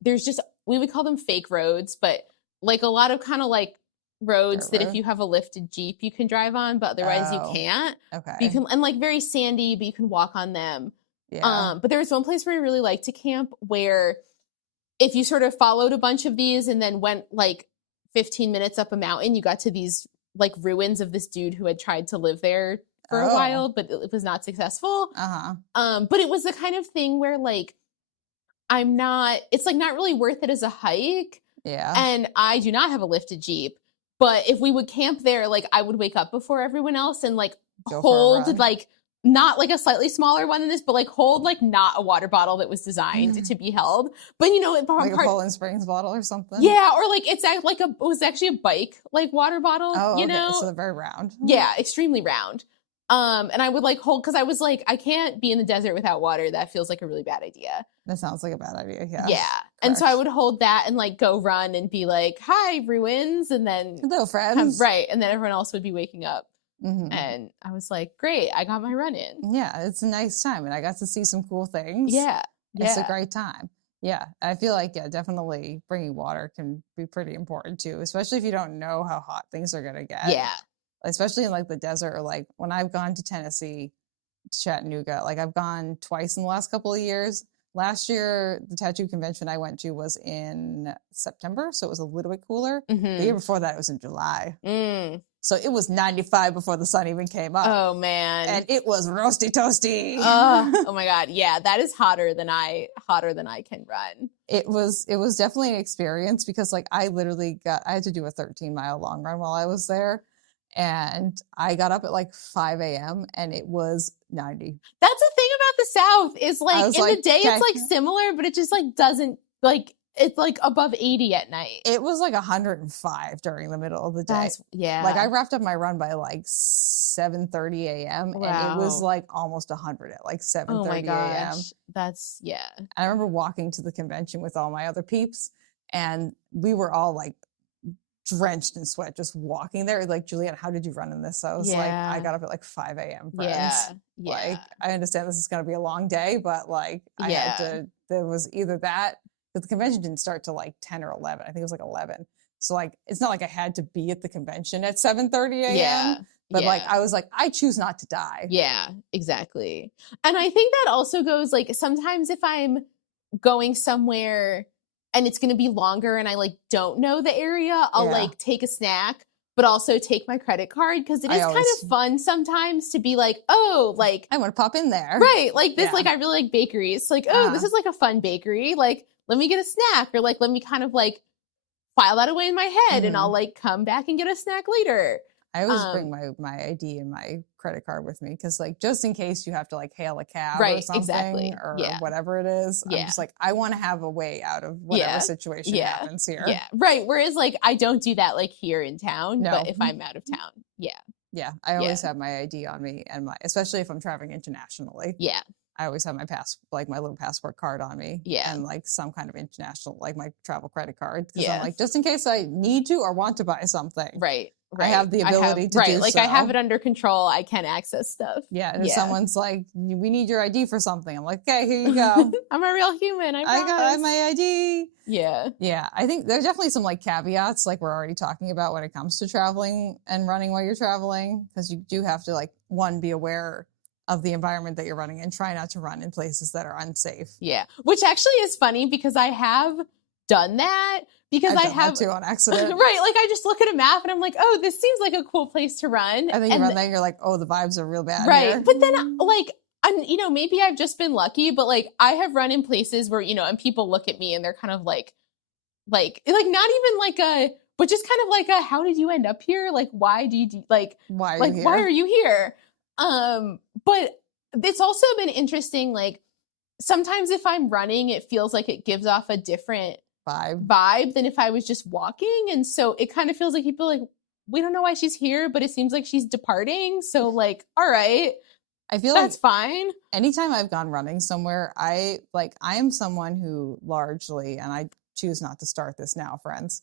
there's just, we would call them fake roads, but like a lot of kind of like roads that if you have a lifted Jeep you can drive on, but otherwise you can't. Okay. You can, and like very sandy, but you can walk on them. Yeah. But there was one place where I really liked to camp where if you sort of followed a bunch of these and then went like 15 minutes up a mountain, you got to these like ruins of this dude who had tried to live there for a while, but it was not successful. But it was the kind of thing where like it's like not really worth it as a hike. Yeah. And I do not have a lifted Jeep. But if we would camp there, like I would wake up before everyone else and like hold like not like a slightly smaller one than this, but like hold like not a water bottle that was designed to be held. But you know, like a Poland Springs bottle or something. Yeah, or like it's like it was actually a bike like water bottle. You know, so they're very round. Yeah, extremely round. And I would like hold, because I was like, I can't be in the desert without water. That feels like a really bad idea. That sounds like a bad idea. Yeah. Yeah. Correct. And so I would hold that and like go run and be like, hi, ruins. And then hello, friends. Right. And then everyone else would be waking up. And I was like, great, I got my run in. Yeah. It's a nice time. And I got to see some cool things. Yeah. It's a great time. Yeah. I feel like, definitely bringing water can be pretty important too, especially if you don't know how hot things are going to get. Yeah. Especially in like the desert, or like when I've gone to Tennessee, Chattanooga, like I've gone twice in the last couple of years. Last year, the tattoo convention I went to was in September, so it was a little bit cooler. The year before that, it was in July. So it was 95 before the sun even came up. Oh, man. And it was roasty toasty. Oh my God. Yeah, that is hotter than I can run. It was definitely an experience because like I had to do a 13-mile long run while I was there. And I got up at like 5 a.m. and it was 90. That's the thing about the South is like in the day it's like similar, but it just like doesn't like, it's like above 80 at night. It was like 105 during the middle of the day. Like I wrapped up my run by like 7:30 a.m. and it was like almost 100 at like 7:30 a.m. That's I remember walking to the convention with all my other peeps and we were all like drenched in sweat just walking there. Like, Julianne, how did you run in this? I was like, I got up at like 5 a.m. friends. Like, I understand this is going to be a long day, but like I had to, there was either that, but the convention didn't start till like 10 or 11. I think it was like 11. So like, it's not like I had to be at the convention at 7:30 a.m. But like, I was like, I choose not to die. Yeah, exactly. And I think that also goes like, sometimes if I'm going somewhere and it's going to be longer and I like don't know the area, I'll like take a snack, but also take my credit card, because it is kind of fun sometimes to be like, oh, like I want to pop in there. Right. Like this, like I really like bakeries. Like, oh, this is like a fun bakery. Like, let me get a snack, or like, let me kind of like file that away in my head and I'll like come back and get a snack later. I always bring my ID and my credit card with me because, like, just in case you have to like hail a cab or something or whatever it is, I'm just like, I want to have a way out of whatever situation happens here. Yeah, right. Whereas like I don't do that like here in town, but if I'm out of town, yeah, I always have my ID on me, and especially if I'm traveling internationally. Yeah. I always have my my little passport card on me. Yeah. And like some kind of international, like my travel credit card. Because I'm like, just in case I need to or want to buy something. Right. I have the ability to do like so. I have it under control. I can access stuff. Yeah. And if someone's like, we need your ID for something, I'm like, okay, here you go. I'm a real human. I got my ID. Yeah. Yeah. I think there's definitely some like caveats, like we're already talking about when it comes to traveling and running while you're traveling. Because you do have to like, one, be aware of the environment that you're running in. Try not to run in places that are unsafe. Yeah. Which actually is funny because I have done that. Because I have that too on accident. Right. Like I just look at a map and I'm like, oh, this seems like a cool place to run. And then you run there and you're like, oh, the vibes are real bad. Right. Here. But then like, maybe I've just been lucky, but like I have run in places where, and people look at me and they're kind of like not even like but just kind of like how did you end up here? Like, why do you why are you here? Why are you here? But it's also been interesting. Like sometimes if I'm running, it feels like it gives off a different vibe than if I was just walking. And so it kind of feels like people like, we don't know why she's here, but it seems like she's departing. So like, all right, I feel that's like fine. Anytime I've gone running somewhere, I am someone who largely, and I choose not to start this now, friends.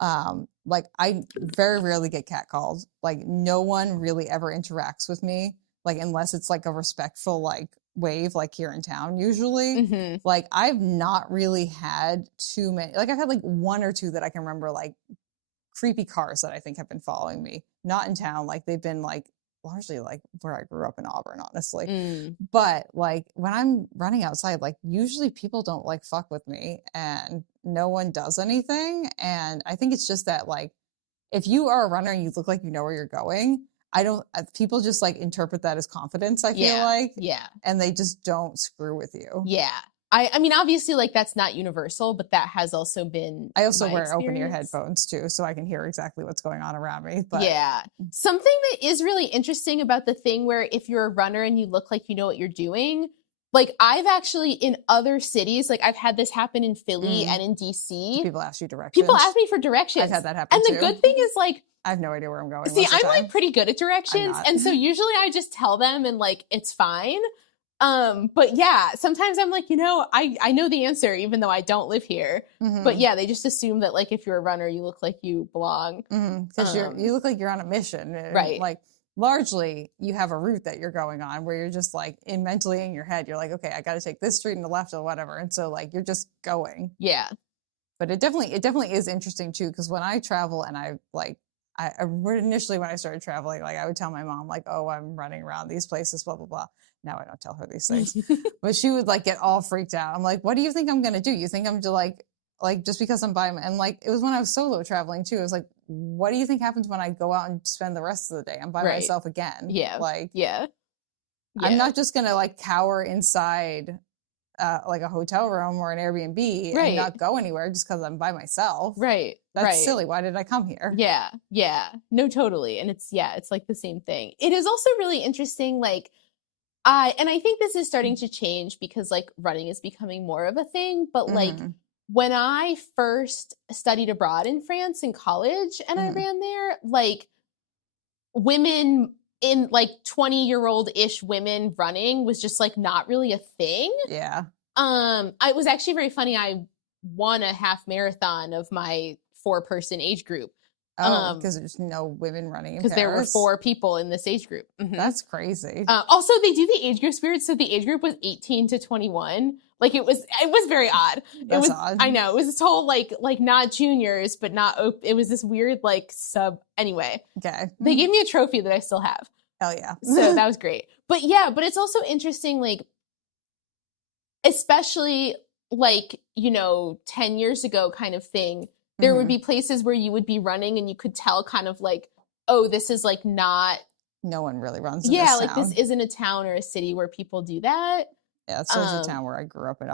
Like I very rarely get catcalled. Like no one really ever interacts with me, like unless it's like a respectful like wave, like here in town usually. Like I've not really had too many. Like I've had like one or two that I can remember, like creepy cars that I think have been following me. Not in town, like they've been like largely like where I grew up in Auburn, honestly. But like when I'm running outside, like usually people don't like fuck with me and no one does anything. And I think it's just that like if you are a runner and you look like you know where you're going, people just like interpret that as confidence, I feel like. Yeah. And they just don't screw with you. Yeah. I mean, obviously, like that's not universal, but that has also been. I also wear open ear headphones too, so I can hear exactly what's going on around me. But yeah, something that is really interesting about the thing where if you're a runner and you look like you know what you're doing, like I've actually in other cities, like I've had this happen in Philly and in DC. People ask you directions. People ask me for directions. I've had that happen and too. And the good thing is like, I have no idea where I'm going. See, I'm like pretty good at directions. And so usually I just tell them and like, it's fine. But yeah, sometimes I'm like, you know, I know the answer even though I don't live here. But yeah, they just assume that like if you're a runner, you look like you belong. Because you look like you're on a mission. Right. Like largely you have a route that you're going on where you're just like mentally in your head, you're like, okay, I got to take this street in the left or whatever. And so like you're just going. Yeah. But it definitely is interesting too, because when I travel and I initially when I started traveling, like I would tell my mom like, oh, I'm running around these places, blah, blah, blah. Now I don't tell her these things, but she would like get all freaked out. I'm like, what do you think I'm going to do? You think I'm to like just because I'm by, and like, it was when I was solo traveling too. It was like, what do you think happens when I go out and spend the rest of the day? I'm by myself again. Yeah. Like, yeah. I'm not just going to like cower inside like a hotel room or an Airbnb and not go anywhere just because I'm by myself. Right. That's silly. Why did I come here? Yeah. Yeah. No, totally. And it's like the same thing. It is also really interesting. Like and I think this is starting to change because like running is becoming more of a thing. But like when I first studied abroad in France in college and I ran there, like women in like 20-year-old-ish women running was just like not really a thing. Yeah. It was actually very funny. I won a half marathon of my 4-person age group. Oh, because there's no women running in Paris? Because there were 4 people in this age group. That's crazy. Also, they do the age group spirit. So the age group was 18 to 21. Like it was very odd. That's odd. I know. It was this whole like not juniors, but not it was this weird like sub. Anyway. Okay. They gave me a trophy that I still have. Hell yeah. So that was great. But yeah, but it's also interesting, like, especially like, 10 years ago kind of thing. There would be places where you would be running and you could tell kind of like, oh, this is like not. No one really runs in this town. Like this isn't a town or a city where people do that. Yeah, so it's a town where I grew up in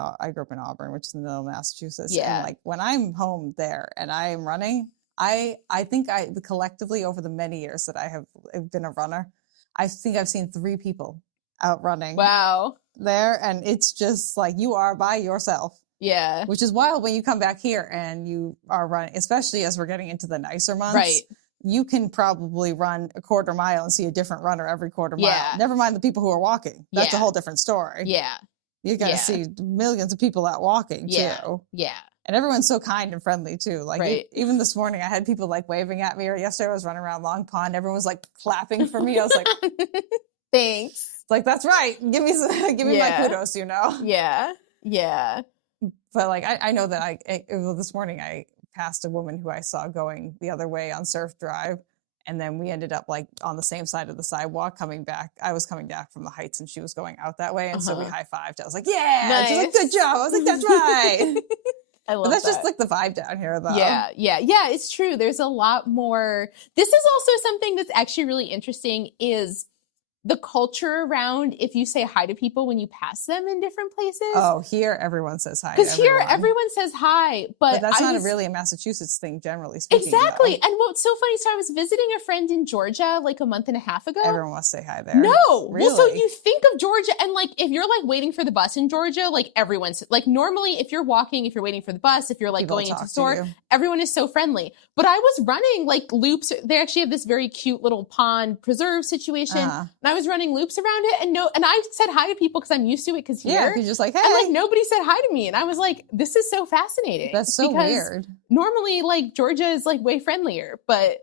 Auburn, which is in the middle of Massachusetts. Yeah. And like when I'm home there and I am running, I think collectively over the many years that I have been a runner, I think I've seen 3 people out running. Wow. There. And it's just like you are by yourself. Yeah. Which is wild when you come back here and you are running, especially as we're getting into the nicer months. Right. You can probably run a quarter mile and see a different runner every quarter mile. Yeah. Never mind the people who are walking. That's a whole different story. Yeah. You're going to see millions of people out walking too. Yeah. And everyone's so kind and friendly too. Like even this morning I had people like waving at me, or yesterday I was running around Long Pond. Everyone was like clapping for me. I was like, thanks. It's like, that's right. Give me my kudos, Yeah. Yeah. But like, I know that this morning I passed a woman who I saw going the other way on Surf Drive. And then we ended up like on the same side of the sidewalk coming back. I was coming back from the Heights and she was going out that way. And so we high-fived. I was like, yeah. Nice. She's like, good job. I was like, that's right. I love but that's that. just like the vibe down here though. Yeah. It's true. There's a lot more. This is also something that's actually really interesting is the culture around if you say hi to people when you pass them in different places. Oh, here everyone says hi. Because here everyone says hi, but that's not really a Massachusetts thing, generally speaking. Exactly. Though. And what's so funny, so I was visiting a friend in Georgia like a month and a half ago. Everyone wants to say hi there. No. Really? Well, so you think of Georgia, and like if you're like waiting for the bus in Georgia, like everyone's like normally if you're walking, if you're waiting for the bus, if you're like People going into the talk to store, you. everyone is so friendly. But I was running like loops. They actually have this very cute little pond preserve situation. And I was running loops around it, and I said hi to people because I'm used to it because here. Yeah, you're just like, hey. And like nobody said hi to me. And I was like, this is so fascinating. That's so weird. Normally like Georgia is like way friendlier, but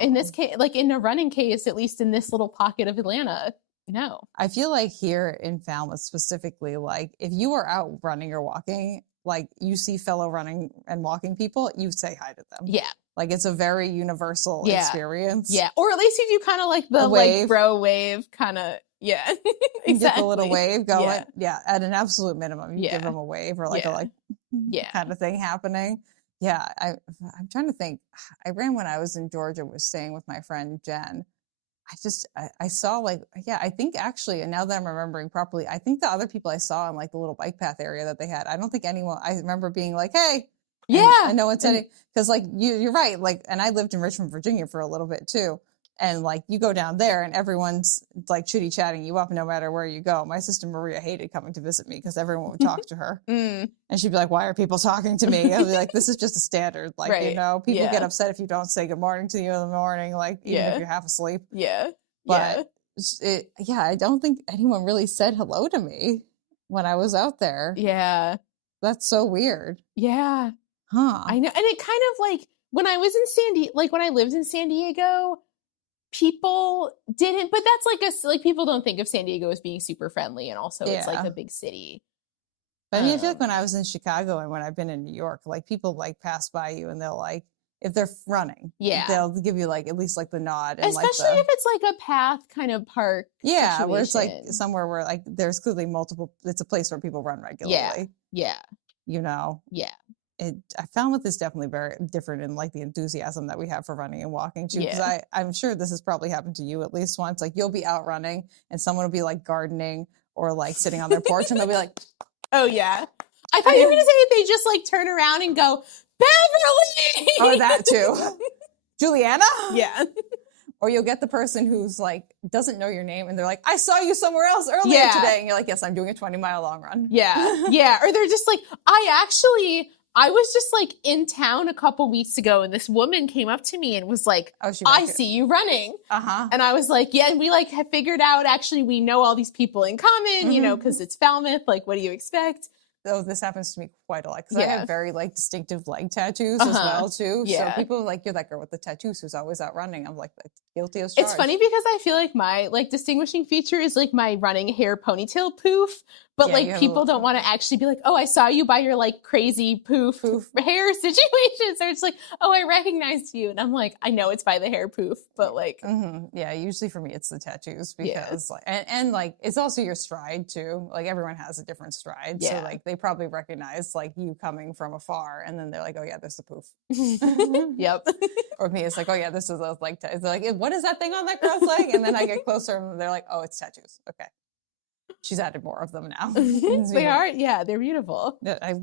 in this case, like in a running case, at least in this little pocket of Atlanta, no. I feel like here in Falmouth specifically, like if you are out running or walking, like you see fellow running and walking people, you say hi to them. Yeah. Like it's a very universal experience. Yeah. Or at least you do kind of like the like bro wave kind of. Yeah. Exactly. Get the little wave going. Yeah. At an absolute minimum, you give them a wave or like a kind of thing happening. Yeah. I'm trying to think. I ran when I was in Georgia, was staying with my friend Jen. I saw like, I think actually, and now that I'm remembering properly, I think the other people I saw in like the little bike path area that they had, I don't think anyone, I remember being like, hey, I know what's in because like you're right. Like, and I lived in Richmond, Virginia for a little bit too. And like you go down there and everyone's like chitty chatting you up no matter where you go. My sister Maria hated coming to visit me because everyone would talk to her. And she'd be like, why are people talking to me? I'd be like, this is just a standard. Like, you know, people get upset if you don't say good morning to you in the morning, like even if you're half asleep. Yeah. But I don't think anyone really said hello to me when I was out there. Yeah. That's so weird. Yeah. Huh. I know. And it kind of like when I was in when I lived in San Diego, people didn't, but that's like people don't think of San Diego as being super friendly, and also it's like a big city. But I mean, I feel like when I was in Chicago and when I've been in New York, like people like pass by you and they'll like, if they're running, they'll give you like at least like the nod, and especially if it's like a path kind of park. Yeah, situation. Where it's like somewhere where like there's clearly multiple. It's a place where people run regularly. Yeah. You know. Yeah. I found that this definitely very different in like the enthusiasm that we have for running and walking too. Because I'm sure this has probably happened to you at least once. Like you'll be out running and someone will be like gardening or like sitting on their porch and they'll be like, oh yeah. I thought you were gonna say if they just like turn around and go, Beverly! Or that too. Juliana? Yeah. Or you'll get the person who's like, doesn't know your name and they're like, I saw you somewhere else earlier today. And you're like, yes, I'm doing a 20-mile long run. Yeah. Yeah. Or they're just like, I was just like in town a couple weeks ago and this woman came up to me and was like, I see you running. And I was like, yeah. And we like have figured out, actually, we know all these people in common, you know, because it's Falmouth. Like, what do you expect? Oh, this happens to me quite a lot because I have very like distinctive leg tattoos as well too. So people are like, you're that girl with the tattoos who's always out running. I'm like, guilty as charged. It's funny because I feel like my like distinguishing feature is like my running hair ponytail poof, but like people don't want to actually be like, oh, I saw you by your like crazy poof hair situation. So it's like, oh, I recognized you, and I'm like, I know it's by the hair poof, but like, yeah, usually for me it's the tattoos because like, and like it's also your stride too. Like everyone has a different stride, so like they probably recognize like you coming from afar, and then they're like, oh yeah, this is a poof. Yep. Or me, it's like, oh yeah, this is a like. It's like, what is that thing on that girl's leg? And then I get closer, and they're like, oh, it's tattoos. Okay. She's added more of them now. They are, they're beautiful. I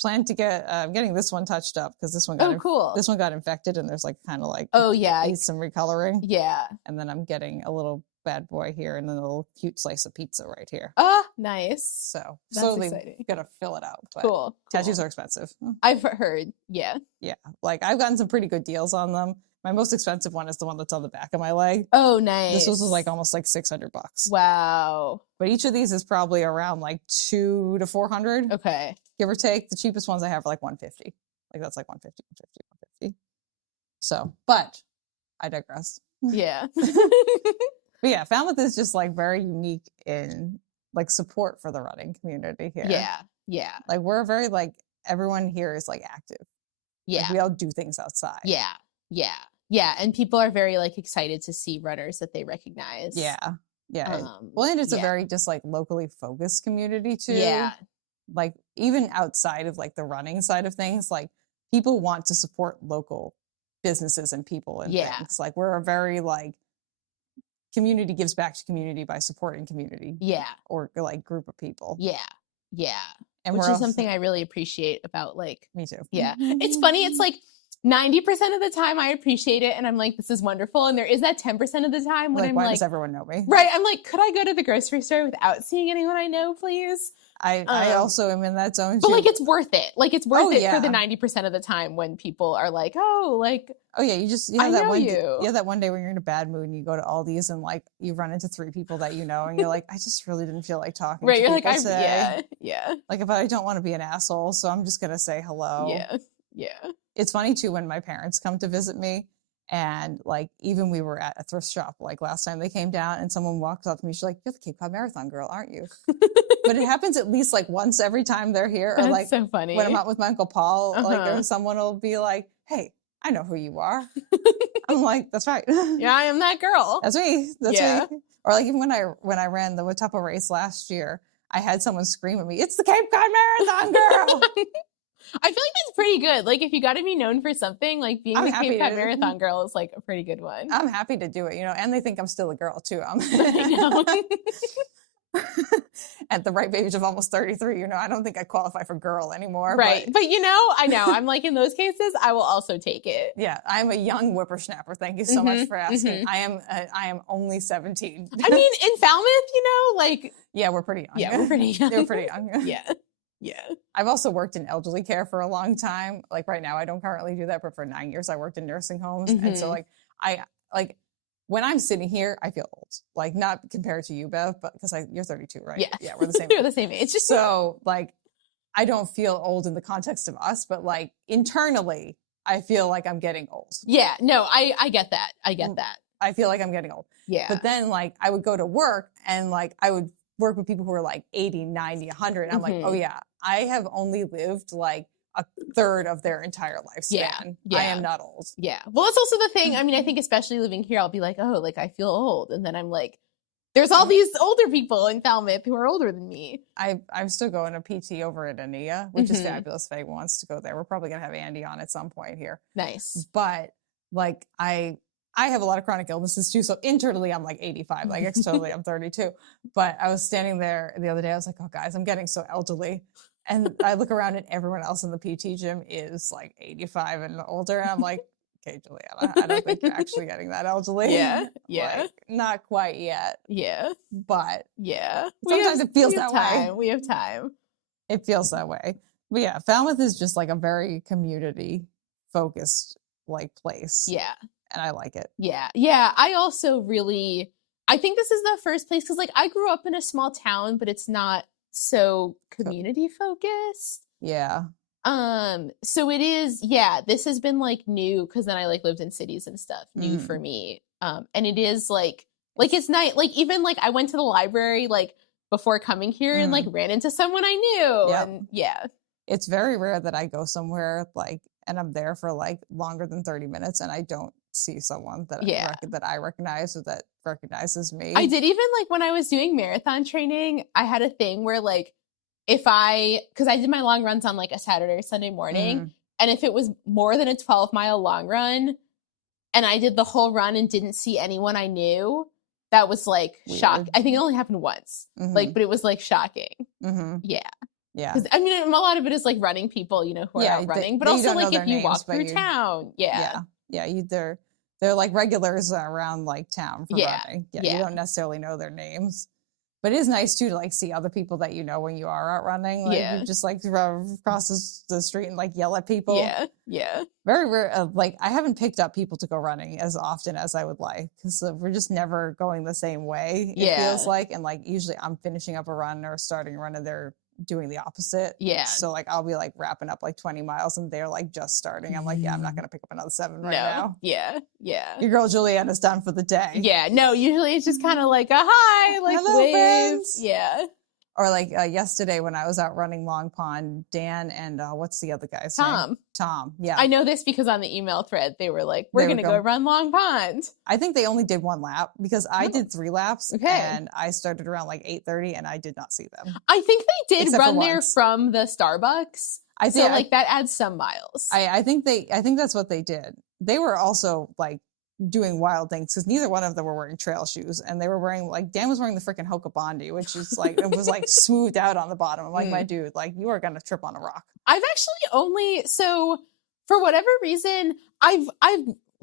plan to get. I'm getting this one touched up because this one got cool. This one got infected, and there's like kind of like needs some recoloring. Yeah, and then I'm getting a little bad boy here, and then a little cute slice of pizza right here. Oh, nice. So slowly gonna fill it out. But cool. Tattoos are expensive. I've heard. Yeah. Yeah, like I've gotten some pretty good deals on them. My most expensive one is the one that's on the back of my leg. Oh, nice. This was like almost like $600. Wow. But each of these is probably around like $200 to $400. Okay. Give or take. The cheapest ones I have are like $150. Like that's like $150. So, but I digress. Yeah. But yeah, Falmouth is just like very unique in like support for the running community here. Yeah. Yeah. Like we're very like, everyone here is like active. Yeah. Like, we all do things outside. Yeah. Yeah. Yeah. And people are very like excited to see runners that they recognize. Yeah. Yeah. Well, and it's a very just like locally focused community too. Yeah. Like even outside of like the running side of things, like people want to support local businesses and people and things. Like we're a very like community gives back to community by supporting community. Yeah. Or like group of people. Yeah. Yeah. And which is something I really appreciate about like, me too. Yeah. It's funny. It's like 90% of the time I appreciate it and I'm like, this is wonderful. And there is that 10% of the time when I'm why like, does everyone know me? Right. I'm like, could I go to the grocery store without seeing anyone I know, please? I also am in that zone too. But like, it's worth it. Like, it's worth it for the yeah. 90% of the time when people are like, oh, like, oh yeah, you I have that know one you. you have that one day when you're in a bad mood and you go to Aldi's and like you run into 3 people that you know and you're like, I just really didn't feel like talking right. to You're people like, today. yeah. Like, if I don't want to be an asshole, so I'm just gonna say hello. Yeah. It's funny too when my parents come to visit me, and like even we were at a thrift shop like last time they came down, and someone walks up to me, she's like, "You're the Cape Cod Marathon girl, aren't you?" But it happens at least like once every time they're here. That's or like so funny. when I'm out with my Uncle Paul, like Uh-huh. or someone will be like, "Hey, I know who you are." I'm like, "That's right. Yeah, I am that girl. That's me. That's Yeah. me." Or like even when I ran the Watuppa race last year, I had someone scream at me, "It's the Cape Cod Marathon girl!" I feel like that's pretty good. Like, if you got to be known for something, like being I'm the happy Cape Cod to- Marathon girl is like a pretty good one. I'm happy to do it, and they think I'm still a girl too. I know. At the ripe age of almost 33, I don't think I qualify for girl anymore. Right. But But I know. I'm like, in those cases, I will also take it. yeah, I'm a young whippersnapper. Thank you so much for asking. mhm. I am only 17. I mean, in Falmouth, like, yeah, we're pretty young. yeah, we're pretty young. They're pretty young. Yeah. Yeah. I've also worked in elderly care for a long time. Like right now, I don't currently do that, but for 9 years, I worked in nursing homes. And so like when I'm sitting here, I feel old. Like not compared to you, Bev, but because you're 32, right? Yeah. Yeah, we're the same. We're the same age. So like, I don't feel old in the context of us, but like internally, I feel like I'm getting old. Yeah. No, I get that. I get that. I feel like I'm getting old. Yeah. But then like I would go to work and like I would work with people who are like 80, 90, 100. And I'm like, oh yeah, I have only lived like a third of their entire lifespan. Yeah. I am not old. Yeah. Well, that's also the thing. I mean, I think especially living here, I'll be like, oh, like I feel old. And then I'm like, there's all these older people in Falmouth who are older than me. I'm still going to PT over at Ania, which is fabulous. If anyone wants to go there, we're probably going to have Andy on at some point here. Nice. But like I have a lot of chronic illnesses too. So internally I'm like 85, like externally I'm 32. But I was standing there the other day. I was like, oh guys, I'm getting so elderly. And I look around and everyone else in the PT gym is like 85 and older. And I'm like, okay, Juliana, I don't think you're actually getting that elderly. Yeah. Yeah. Like, not quite yet. Yeah. But yeah. Sometimes it feels that way. We have time. It feels that way. But yeah, Falmouth is just like a very community focused like place. Yeah. And I like it. Yeah. Yeah. I also really, I think this is the first place because like I grew up in a small town, but it's not so community focused. Yeah. So it is, this has been like new because then I like lived in cities and stuff, new for me. And it is like it's nice. Like even like I went to the library like before coming here and like ran into someone I knew. Yep. And yeah. It's very rare that I go somewhere like and I'm there for like longer than 30 minutes and I don't see someone that that I recognize or that recognizes me. I did even like when I was doing marathon training, I had a thing where like because I did my long runs on like a Saturday or Sunday morning, and if it was more than a 12-mile long run and I did the whole run and didn't see anyone I knew, that was like shock. I think it only happened once, like, but it was like shocking. Yeah. Yeah. Because I mean, a lot of it is like running people, who are out running, but also like if you walk through town. Yeah. They're like regulars around like town for running. Yeah. You don't necessarily know their names. But it is nice too to like see other people that you know when you are out running. Like you just like cross the street and like yell at people. Yeah. Yeah. Very rare. Like I haven't picked up people to go running as often as I would like because we're just never going the same way. It feels like, and like usually I'm finishing up a run or starting a run and they're doing the opposite. Yeah. So like I'll be like wrapping up like 20 miles and they're like just starting. I'm like, I'm not gonna pick up another 7 right now. Yeah. Yeah. Your girl Juliana's done for the day. Yeah. No, usually it's just kind of like a hi, like hello, waves. friends. Yeah. Or like yesterday when I was out running Long Pond, Dan and what's the other guy's name? Tom. Yeah. I know this because on the email thread, they were like, we're going to go run Long Pond. I think they only did 1 lap because I did 3 laps and I started around like 8:30 and I did not see them. I think they did Except run there from the Starbucks. So that adds some miles. I think that's what they did. They were also like doing wild things because neither one of them were wearing trail shoes, and they were wearing like Dan was wearing the freaking Hoka Bondi, which is like it was like smoothed out on the bottom. I'm like, my dude, like you are gonna trip on a rock. I've actually only for whatever reason I've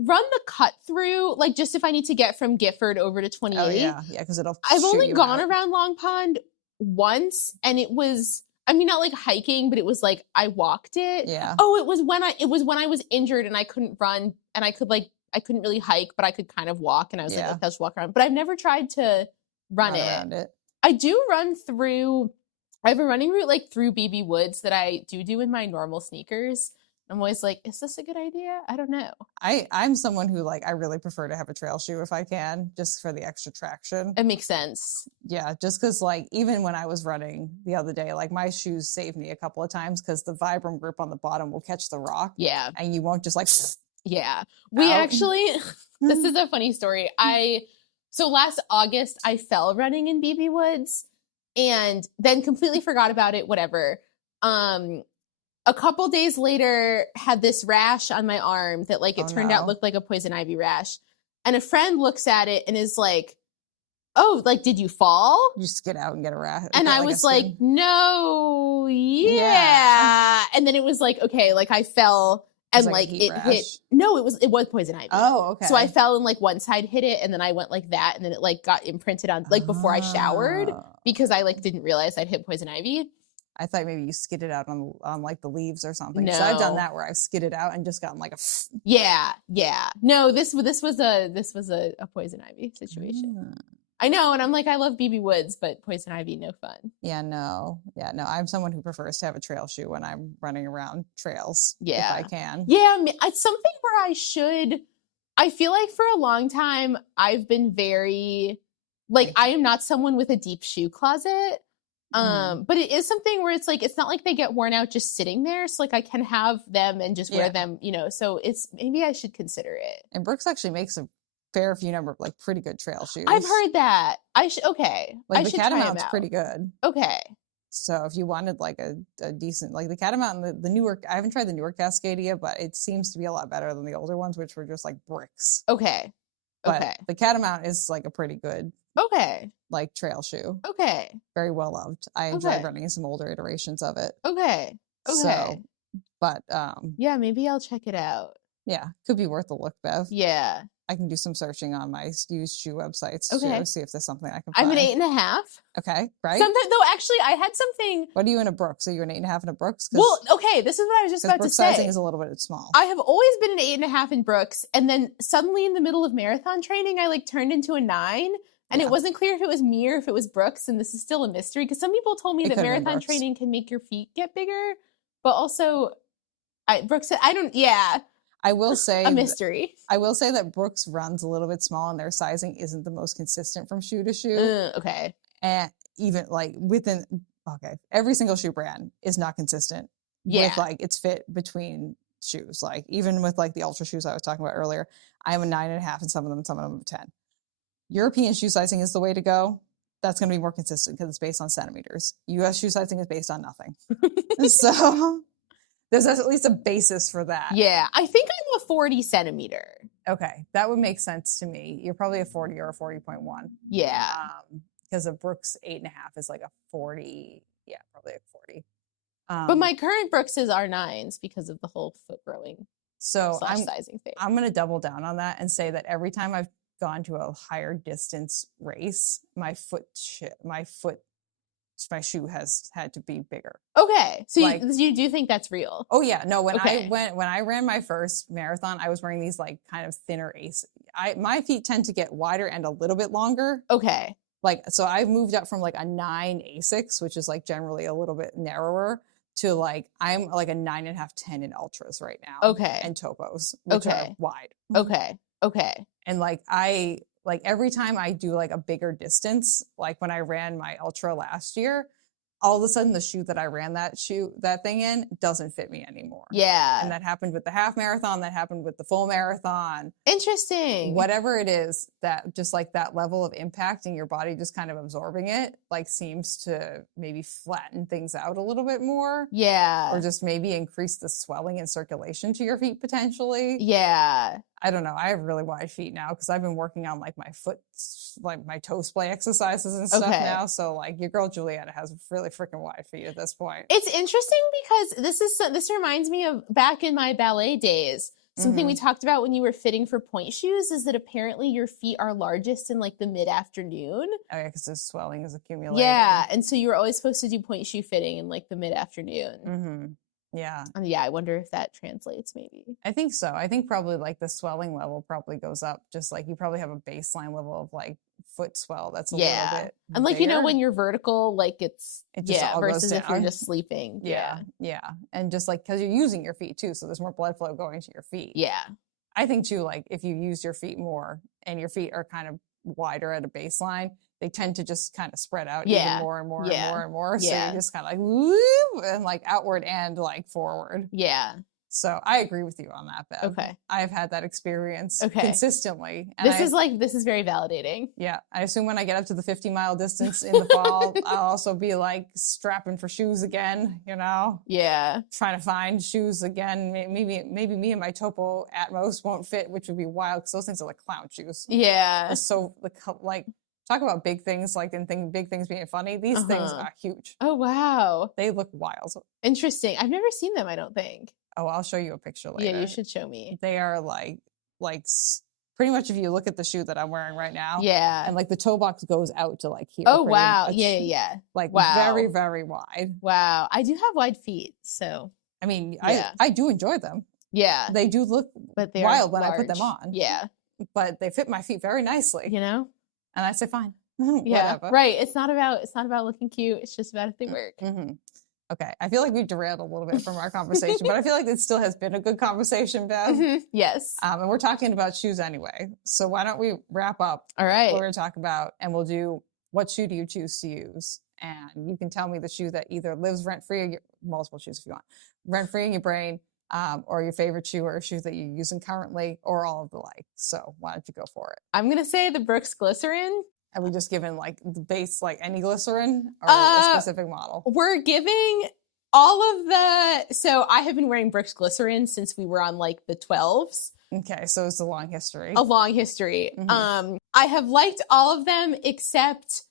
run the cut through, like just if I need to get from Gifford over to 28. Oh yeah, because I've only gone around Long Pond once, and it was, I mean, not like hiking, but it was like I walked it. Yeah. Oh, it was when I was injured and I couldn't run, and I couldn't really hike, but I could kind of walk, and I was like, let's walk around. But I've never tried to run it. I do run through. I have a running route like through BB Woods that I do in my normal sneakers. I'm always like, is this a good idea? I don't know. I'm someone who like, I really prefer to have a trail shoe if I can, just for the extra traction. It makes sense. Yeah, just because like, even when I was running the other day, like my shoes saved me a couple of times because the Vibram grip on the bottom will catch the rock. Yeah. And you won't just like... Yeah. We actually, this is a funny story. So last August, I fell running in BB Woods and then completely forgot about it, whatever. A couple days later, had this rash on my arm that like it turned out looked like a poison ivy rash. And a friend looks at it and is like, oh, like, did you fall? You just get out and get a rash. And I was like, no, yeah. And then it was like, okay, like I fell and like it hit. No, it was poison ivy. Oh, okay. So I fell and like one side hit it and then I went like that and then it like got imprinted on like before I showered because I like didn't realize I'd hit poison ivy. I thought maybe you skidded out on like the leaves or something. No. So I've done that where I've skidded out and just gotten like a... Yeah. No, this was a poison ivy situation. I know, and I'm like, I love BB Woods, but poison ivy, no fun. Yeah, no. I'm someone who prefers to have a trail shoe when I'm running around trails. Yeah. If I can. Yeah, it's something where I feel like for a long time, I've been very, like, I am not someone with a deep shoe closet. But it is something where it's like, it's not like they get worn out just sitting there. So like I can have them and just wear them, so it's, maybe I should consider it. And Brooks actually makes a fair few number of like pretty good trail shoes. I've heard that. Okay. Like the Catamount's pretty good. Okay. So if you wanted like a decent, like the Catamount and the newer, I haven't tried the newer Cascadia, but it seems to be a lot better than the older ones, which were just like bricks. Okay. But the Catamount is like a pretty good. Okay. Like trail shoe. Okay. Very well loved. I enjoyed running some older iterations of it. Okay. So, but yeah, maybe I'll check it out. Yeah, could be worth a look, Bev. Yeah. I can do some searching on my used shoe websites to see if there's something I can find. I'm an 8.5. Okay, right? Sometimes, though, actually, I had something. What are you in a Brooks? Are you an 8.5 in a Brooks? Well, okay, this is what I was just about Brooks to say. Sizing is a little bit small. I have always been an 8.5 in Brooks, and then suddenly in the middle of marathon training, I like turned into a 9. And it wasn't clear if it was me or if it was Brooks, and this is still a mystery because some people told me that marathon training can make your feet get bigger, but also, Brooks, I don't. Yeah, I will say a mystery. I will say that Brooks runs a little bit small, and their sizing isn't the most consistent from shoe to shoe. Okay, and even like every single shoe brand is not consistent. Yeah, with like its fit between shoes. Like even with like the ultra shoes I was talking about earlier, I am a 9.5, and some of them are 10. European shoe sizing is the way to go. That's going to be more consistent because it's based on centimeters. US shoe sizing is based on nothing. So there's at least a basis for that. Yeah. I think I'm a 40 centimeter. Okay. That would make sense to me. You're probably a 40 or a 40.1. Yeah. Because a Brooks 8.5 is like a 40. Yeah, probably a 40. But my current Brookses are 9s because of the whole foot growing sizing thing. I'm going to double down on that and say that every time I've gone to a higher distance race, my shoe has had to be bigger. Okay, so like, you do think that's real? Oh yeah, no. When I ran my first marathon, I was wearing these like kind of thinner Ace. My feet tend to get wider and a little bit longer. Okay, like so I've moved up from like a 9 Asics, which is like generally a little bit narrower, to like I'm like a 9.5, 10 in ultras right now. Okay, and topos, which are wide. Okay. And like every time I do like a bigger distance, like when I ran my ultra last year, all of a sudden the shoe that I ran that thing in doesn't fit me anymore. Yeah. And that happened with the half marathon, that happened with the full marathon. Interesting. Whatever it is, that just like that level of impact in your body just kind of absorbing it, like seems to maybe flatten things out a little bit more. Yeah. Or just maybe increase the swelling and circulation to your feet potentially. Yeah. I don't know. I have really wide feet now because I've been working on like my foot, like my toe splay exercises and stuff now. So like your girl Julietta has really freaking wide feet at this point. It's interesting because this reminds me of back in my ballet days. Something we talked about when you were fitting for point shoes is that apparently your feet are largest in like the mid-afternoon. Oh yeah, because the swelling is accumulating. Yeah, and so you were always supposed to do point shoe fitting in like the mid-afternoon. Yeah. Yeah, I wonder if that translates maybe. I think so. I think probably like the swelling level probably goes up. Just like you probably have a baseline level of like foot swell that's a little bit and like bigger. when you're vertical, like it just all versus goes if you're just sleeping. Yeah. And just like because you're using your feet too, so there's more blood flow going to your feet. Yeah. I think too, like if you use your feet more and your feet are kind of wider at a baseline, they tend to just kind of spread out even more and more and more and more. So you just kind of like whoop, and like outward and like forward. Yeah. So I agree with you on that, Bev. Okay. I've had that experience consistently. And this is very validating. Yeah. I assume when I get up to the 50-mile distance in the fall, I'll also be like strapping for shoes again, you know? Yeah. Trying to find shoes again. Maybe me and my Topo Atmos won't fit, which would be wild because those things are like clown shoes. Yeah. They're so like talk about big things, like big things being funny. These things are huge. Oh, wow. They look wild. Interesting. I've never seen them, I don't think. Oh, I'll show you a picture later. Yeah, you should show me. They are like pretty much if you look at the shoe that I'm wearing right now. Yeah. And like the toe box goes out to like here. Oh, wow. Much. Yeah. Like very, very wide. Wow. I do have wide feet, so. I mean, I do enjoy them. Yeah. They do look wild when I put them on. Yeah. But they fit my feet very nicely. You know? And I say, fine. Yeah. Whatever. Right. It's not about looking cute. It's just about if they work. Okay. I feel like we derailed a little bit from our conversation, but I feel like it still has been a good conversation, Bev. Yes. And we're talking about shoes anyway. So why don't we wrap up All right. what we're going to talk about, and we'll do what shoe do you choose to use? And you can tell me the shoe that either lives rent-free, multiple shoes if you want, rent-free in your brain, or your favorite shoe or a shoe that you're using currently, or all of the like. So why don't you go for it? I'm going to say the Brooks Glycerin. Are we just given like the base, like any glycerin or a specific model? We're giving all of so I have been wearing Brooks Glycerin since we were on like the 12s. Okay. So it's a long history. A long history. I have liked all of them except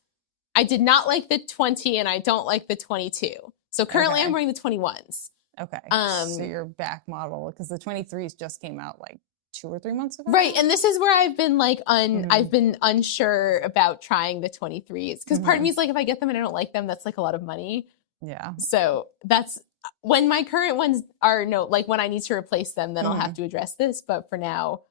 I did not like the 20 and I don't like the 22. So currently I'm wearing the 21s. Okay. So your back model, because the 23s just came out like 2 or 3 months ago. Right. And this is where I've been like, I've been unsure about trying the 23s. Because part of me is like, if I get them and I don't like them, that's like a lot of money. Yeah. So that's when my current ones are when I need to replace them, then I'll have to address this. But for now,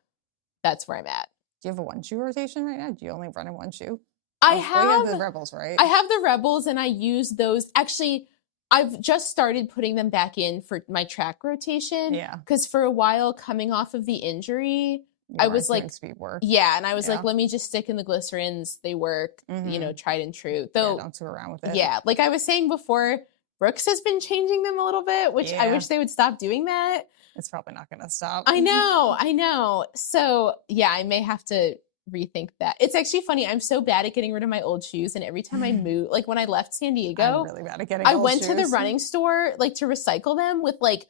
that's where I'm at. Do you have a 1 shoe rotation right now? Do you only run in 1 shoe? I you have the Rebels, right? I have the Rebels and I use those. Actually, I've just started putting them back in for my track rotation. Yeah. Because for a while coming off of the injury, I was like, speed work. Yeah. And I was like, let me just stick in the glycerins. They work, tried and true. Though, don't screw around with it. Yeah. Like I was saying before, Brooks has been changing them a little bit, which I wish they would stop doing that. It's probably not going to stop. I know. So yeah, I may have to rethink that. It's actually funny. I'm so bad at getting rid of my old shoes, and every time I move, like when I left San Diego, I'm really bad at getting I old went shoes. to the running store like to recycle them with like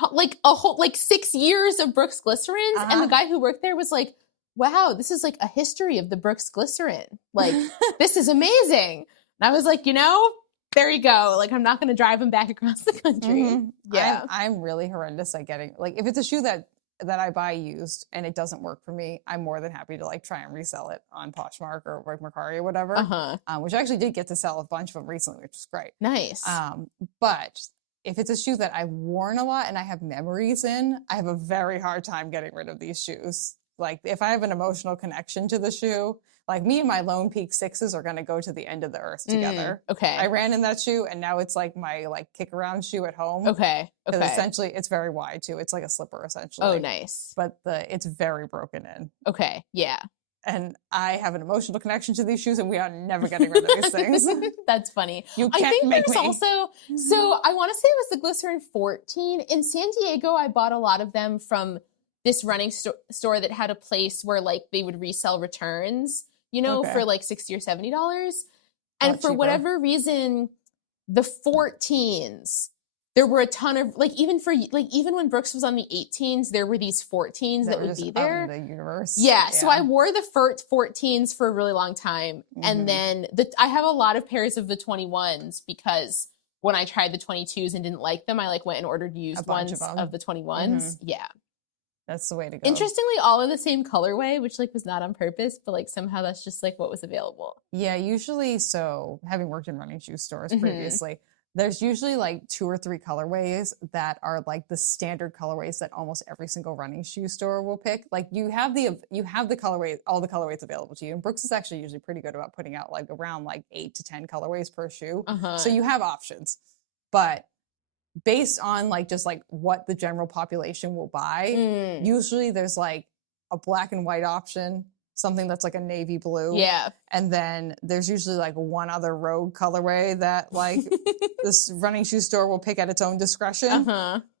a whole 6 years of Brooks Glycerins, and the guy who worked there was like, "Wow, this is like a history of the Brooks Glycerin. Like this is amazing." And I was like, there you go. Like I'm not going to drive them back across the country. Yeah, I'm really horrendous at getting if it's a shoe that I buy used and it doesn't work for me, I'm more than happy to like try and resell it on Poshmark or Mercari or whatever. Which I actually did get to sell a bunch of them recently, which is great. Nice. But if it's a shoe that I've worn a lot and I have memories in, I have a very hard time getting rid of these shoes. Like if I have an emotional connection to the shoe, like me and my Lone Peak 6s are going to go to the end of the earth together. Okay. I ran in that shoe and now it's like my kick around shoe at home. Okay. Essentially it's very wide too. It's like a slipper essentially. Oh, nice. But it's very broken in. Okay. Yeah. And I have an emotional connection to these shoes and we are never getting rid of these things. That's funny. You can't I think make there's me. Also, so I want to say it was the Glycerin 14. In San Diego, I bought a lot of them from this running store that had a place where like they would resell returns, for like $60 or $70. And for whatever reason, the 14s there were a ton of like even when Brooks was on the 18s, there were these 14s that would be there. Out in the universe. Yeah, so I wore the 14s for a really long time, and then I have a lot of pairs of the 21s because when I tried the 22s and didn't like them, I like went and ordered used ones of the 21s. Yeah. That's the way to go. Interestingly, all in the same colorway, which like was not on purpose, but like somehow that's just like what was available. Yeah, usually, so having worked in running shoe stores previously, there's usually like 2 or 3 colorways that are like the standard colorways that almost every single running shoe store will pick. Like you have the colorway, all the colorways available to you. And Brooks is actually usually pretty good about putting out like around like 8 to 10 colorways per shoe. So you have options. But based on like just like what the general population will buy, usually there's like a black and white option, something that's like a navy blue. Yeah. And then there's usually like one other rogue colorway that like this running shoe store will pick at its own discretion.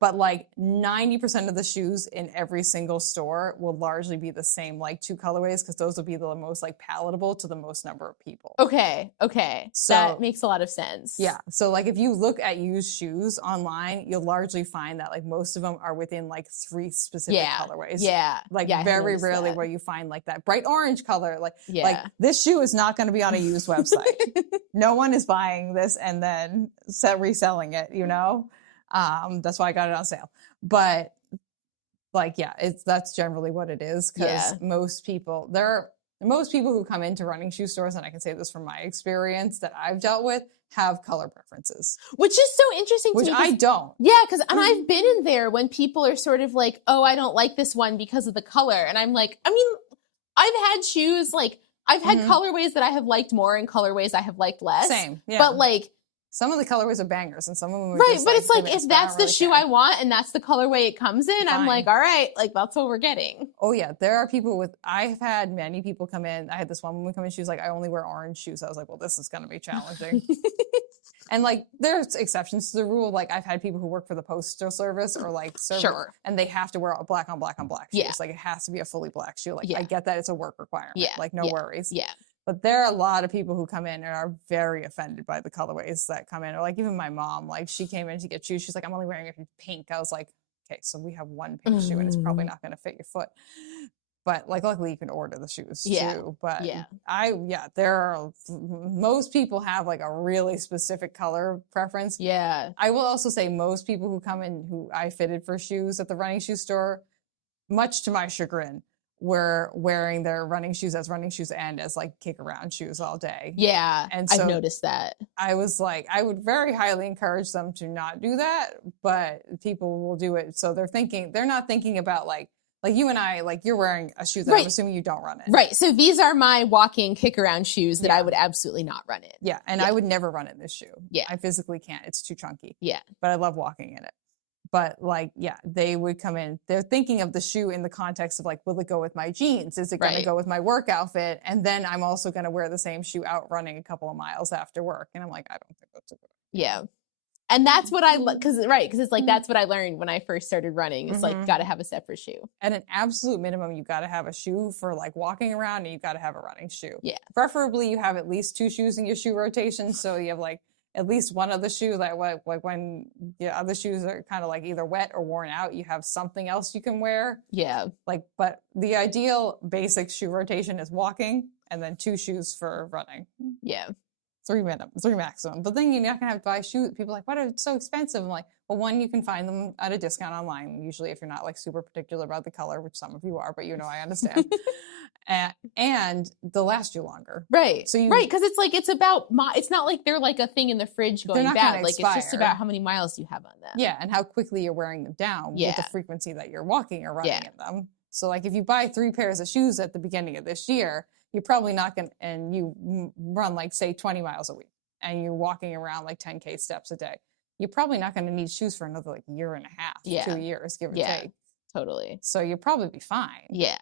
But like 90% of the shoes in every single store will largely be the same like 2 colorways because those will be the most like palatable to the most number of people. Okay. So that makes a lot of sense. Yeah. So like if you look at used shoes online, you'll largely find that like most of them are within like 3 specific colorways. Yeah. Like very rarely where you find like that bright orange color. Like this shoe is not going to be on a used website. No one is buying this and then reselling it, you know? That's why I got it on sale. But like, yeah, that's generally what it is. Because most people who come into running shoe stores, and I can say this from my experience that I've dealt with, have color preferences. Which is so interesting to me. Which I don't. Yeah, because and I've been in there when people are sort of like, oh, I don't like this one because of the color. And I'm like, I mean, I've had shoes, like, I've had colorways that I have liked more and colorways I have liked less. Same, yeah. But like, some of the colorways are bangers and some of them are right, but it's like, if that's the shoe I want and that's the colorway it comes in, I'm like, all right, like that's what we're getting. Oh yeah, there are people I've had many people come in. I had this one woman come in, she was like, I only wear orange shoes. I was like, well, this is going to be challenging. And like, there's exceptions to the rule. Like I've had people who work for the postal service or like service, and they have to wear a black on black on black shoes. Yeah. Like it has to be a fully black shoe. Like I get that it's a work requirement. Yeah. Like no worries. Yeah. But there are a lot of people who come in and are very offended by the colorways that come in. Or like even my mom, like she came in to get shoes. She's like, I'm only wearing it in pink. I was like, okay, so we have one pink shoe and it's probably not going to fit your foot. But like, luckily you can order the shoes too. But most people have like a really specific color preference. Yeah. I will also say most people who come in who I fitted for shoes at the running shoe store, much to my chagrin, were wearing their running shoes as running shoes and as like kick around shoes all day. Yeah. And so I've noticed that. I was like, I would very highly encourage them to not do that, but people will do it. So they're not thinking about like you and I, like you're wearing a shoe that I'm assuming you don't run in. Right. So these are my walking kick around shoes that I would absolutely not run in. Yeah. And I would never run in this shoe. Yeah. I physically can't. It's too chunky. Yeah. But I love walking in it. But like, yeah, they would come in. They're thinking of the shoe in the context of like, will it go with my jeans? Is it going to go with my work outfit? And then I'm also going to wear the same shoe out running a couple of miles after work. And I'm like, I don't think that's a good idea. Yeah. And that's what because it's like, that's what I learned when I first started running. It's like, got to have a separate shoe. At an absolute minimum, you got to have a shoe for like walking around and you got to have a running shoe. Yeah. Preferably you have at least 2 shoes in your shoe rotation. So you have like at least one other shoe that like when the other shoes are kind of like either wet or worn out, you have something else you can wear. Yeah. Like, but the ideal basic shoe rotation is walking and then 2 shoes for running. Yeah. 3 maximum. But then you're not going to have to buy shoes. People are like, what? It's so expensive. I'm like, well, one, you can find them at a discount online, usually if you're not like super particular about the color, which some of you are, but you know, I understand. And they'll last you longer. Right. So because it's like, it's about, it's not like they're like a thing in the fridge going bad. Like it's just about how many miles you have on them. Yeah. And how quickly you're wearing them down with the frequency that you're walking or running in them. So like if you buy 3 pairs of shoes at the beginning of this year, you're probably not going to, and you run like say 20 miles a week and you're walking around like 10K steps a day. You're probably not going to need shoes for another like year and a half, 2 years, give or take. Totally. So you'll probably be fine. Yeah.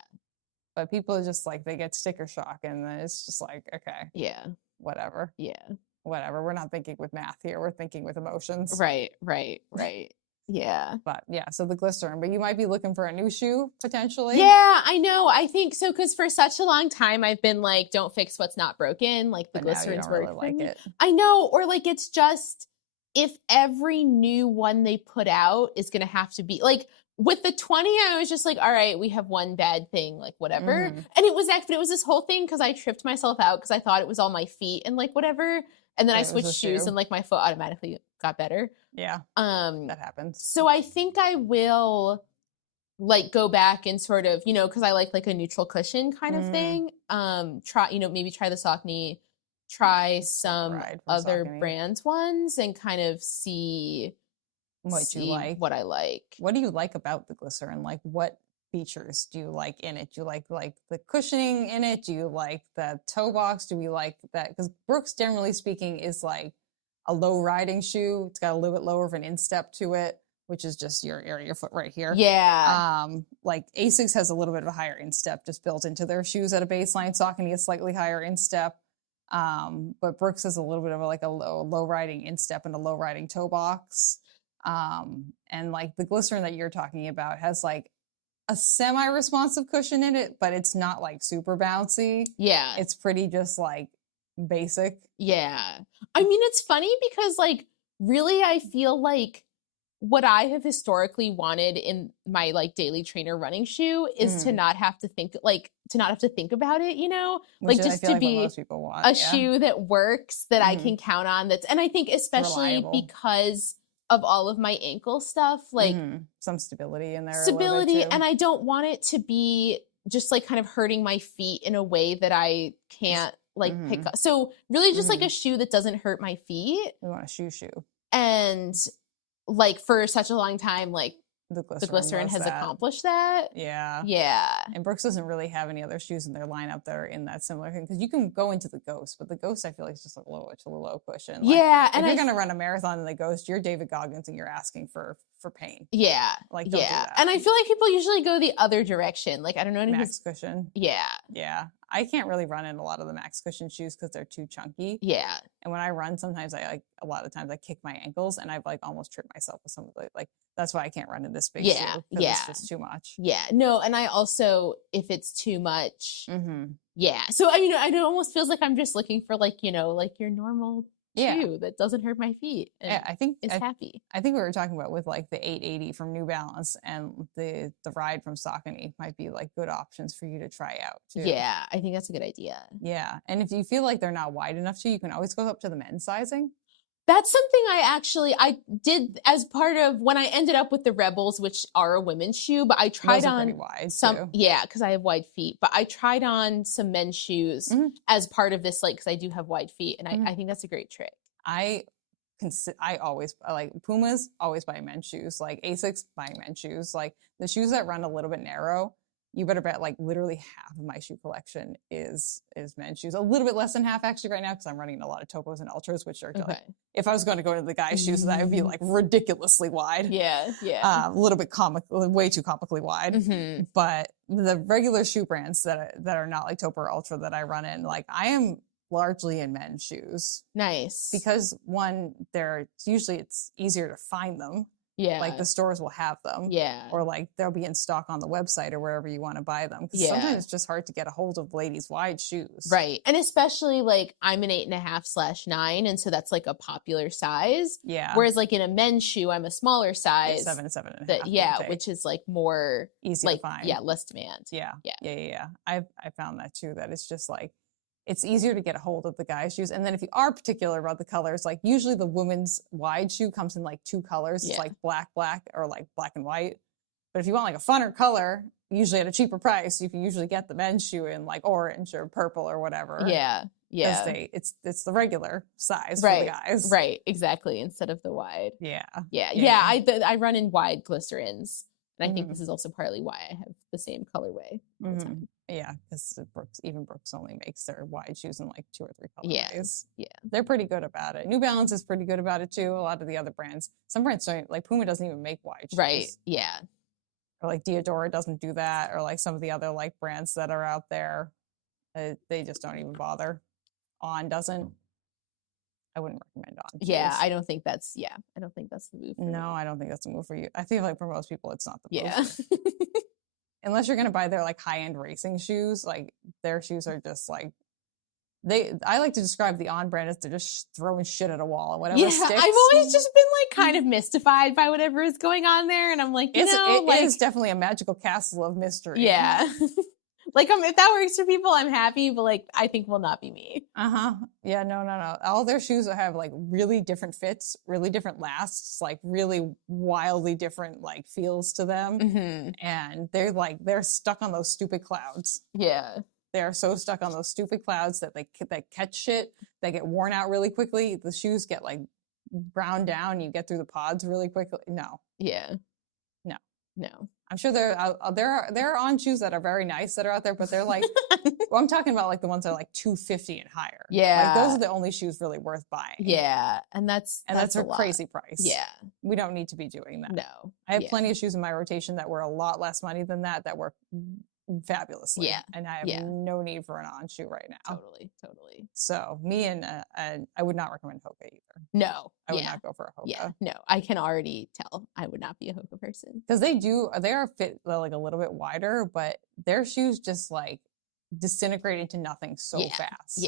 But people are just like, they get sticker shock and then it's just like, okay. Yeah. Whatever. Yeah. Whatever. We're not thinking with math here. We're thinking with emotions. Right. Yeah. But yeah, so the glycerin. But you might be looking for a new shoe potentially. Yeah, I know. I think so because for such a long time I've been like, don't fix what's not broken. Like the glycerin's work. Really like it. I know. Or like it's just if every new one they put out is going to have to be like with the 20, I was just like, all right, we have one bad thing, like whatever. Mhm. And it was actually, it was this whole thing because I tripped myself out because I thought it was all my feet and like whatever. And then But I it was switched the shoes shoe. and like my foot automatically got better. Yeah, that happens. So I think I will like go back and sort of, because I like a neutral cushion kind of thing. Try, maybe try the Saucony, try some Ride from other Saucony. brands ones and kind of see What you like. what I like. What do you like about the glycerin? Like, what features do you like in it? Do you like the cushioning in it? Do you like the toe box? Do we like that? Because Brooks, generally speaking, is like a low riding shoe. It's got a little bit lower of an instep to it, which is just your area of your foot right here. Yeah. Like Asics has a little bit of a higher instep just built into their shoes at a baseline. Saucony is slightly higher instep. But Brooks has a little bit of a low riding instep and a low riding toe box. And like the glycerin that you're talking about has like a semi-responsive cushion in it, but it's not like super bouncy. Yeah. It's pretty just like basic. Yeah. I mean, it's funny because like really I feel like what I have historically wanted in my like daily trainer running shoe is to not have to think about it, Which like is, just I feel to like what be most people want. a shoe that works that I Mhm. can count on. And I think especially Reliable. because of all of my ankle stuff, like some stability in there. stability, a little bit too. and I don't want it to be just like kind of hurting my feet in a way that I can't like pick up. So really just like a shoe that doesn't hurt my feet. We want a shoe. And like for such a long time, like The the glycerin has that. accomplished that. Yeah. Yeah. And Brooks doesn't really have any other shoes in their lineup that are in that similar thing. Because you can go into the Ghost, but the Ghost I feel like is just a low cushion. Like, Yeah. if you're gonna run a marathon in the Ghost, you're David Goggins and you're asking for pain. Yeah. Like don't do that. And I feel like people usually go the other direction. Like I don't know anyone Max cushion. Yeah. Yeah. I can't really run in a lot of the Max cushion shoes because they're too chunky. Yeah. And when I run, sometimes a lot of times I kick my ankles and I've like almost tripped myself with some of the like that's why I can't run in this big shoe. Yeah. It's just too much. Yeah. No, and I also if it's too much, yeah. So I mean, it almost feels like I'm just looking for like, like your normal shoe that doesn't hurt my feet. And yeah, I think it's happy. I think we were talking about with like the 880 from New Balance and the Ride from Saucony might be like good options for you to try out too. Yeah, I think that's a good idea. Yeah, and if you feel like they're not wide enough to you can always go up to the men's sizing. That's something I did as part of when I ended up with the Rebels, which are a women's shoe, but I tried Those are on pretty wide some, too. yeah, because I have wide feet, but I tried on some men's shoes as part of this, like, because I do have wide feet, and I think that's a great trick. I always like Pumas, always buy men's shoes. Like Asics, buying men's shoes. Like the shoes that run a little bit narrow, you better bet like literally half of my shoe collection is men's shoes. A little bit less than half actually right now because I'm running a lot of Topos and Ultras, which are like, if I was going to go into the guys' shoes, that would be like ridiculously wide. Yeah. A little bit way too comically wide. But the regular shoe brands that are not like Topo or Ultra that I run in, like I am largely in men's shoes. Nice. Because one, it's easier to find them. Yeah. Like the stores will have them. Yeah. Or like they'll be in stock on the website or wherever you want to buy them. Because sometimes it's just hard to get a hold of ladies' wide shoes. Right. And especially like I'm an 8.5/9. And so that's like a popular size. Yeah. Whereas like in a men's shoe, I'm a smaller size. 7 and 7.5. Yeah. Which is like more easy like, to find. Yeah. Less demand. Yeah. I found that too, that it's just like, it's easier to get a hold of the guys' shoes. And then if you are particular about the colors, like usually the women's wide shoe comes in like two colors. It's like black, or like black and white. But if you want like a funner color, usually at a cheaper price, you can usually get the men's shoe in like orange or purple or whatever. Yeah. Yeah. It's the regular size for the guys. Right. Exactly. Instead of the wide. Yeah. I run in wide glycerins. And I think this is also partly why I have the same colorway all the time. Yeah, because Brooks only makes their wide shoes in like 2 or 3 colorways. Yeah. They're pretty good about it. New Balance is pretty good about it too. A lot of the other brands, some brands don't, like Puma doesn't even make wide shoes. Right. Yeah. Or like Diodora doesn't do that, or like some of the other like brands that are out there, they just don't even bother. On doesn't. I wouldn't recommend On. Yeah, I don't think that's the move. No, I don't think that's a move for you. I feel like for most people, it's not the move. Yeah. Unless you're going to buy their like high-end racing shoes, like their shoes are just like I like to describe the On brand as they're just throwing shit at a wall and whatever Yeah, sticks. I've always just been like kind of mystified by whatever is going on there, and I'm like, it is definitely a magical castle of mystery. Yeah. Like, if that works for people, I'm happy, but like, I think will not be me. Yeah, no. All their shoes have like really different fits, really different lasts, like really wildly different like feels to them. And they're stuck on those stupid clouds. Yeah. They are so stuck on those stupid clouds that they catch shit. They get worn out really quickly. The shoes get like ground down. You get through the pods really quickly. No. Yeah. No. I'm sure there are On shoes that are very nice that are out there, but they're like, well, I'm talking about like the ones that are like $250 and higher. Yeah. Like those are the only shoes really worth buying. Yeah. And that's a crazy price. Yeah. We don't need to be doing that. No. I have plenty of shoes in my rotation that were a lot less money than that work fabulously. Yeah. And I have no need for an On shoe right now. Totally. So me and I would not recommend Hoka either. No. I would not go for a Hoka. Yeah. No. I can already tell I would not be a Hoka person. Because they are fit like a little bit wider, but their shoes just like disintegrate into nothing so fast.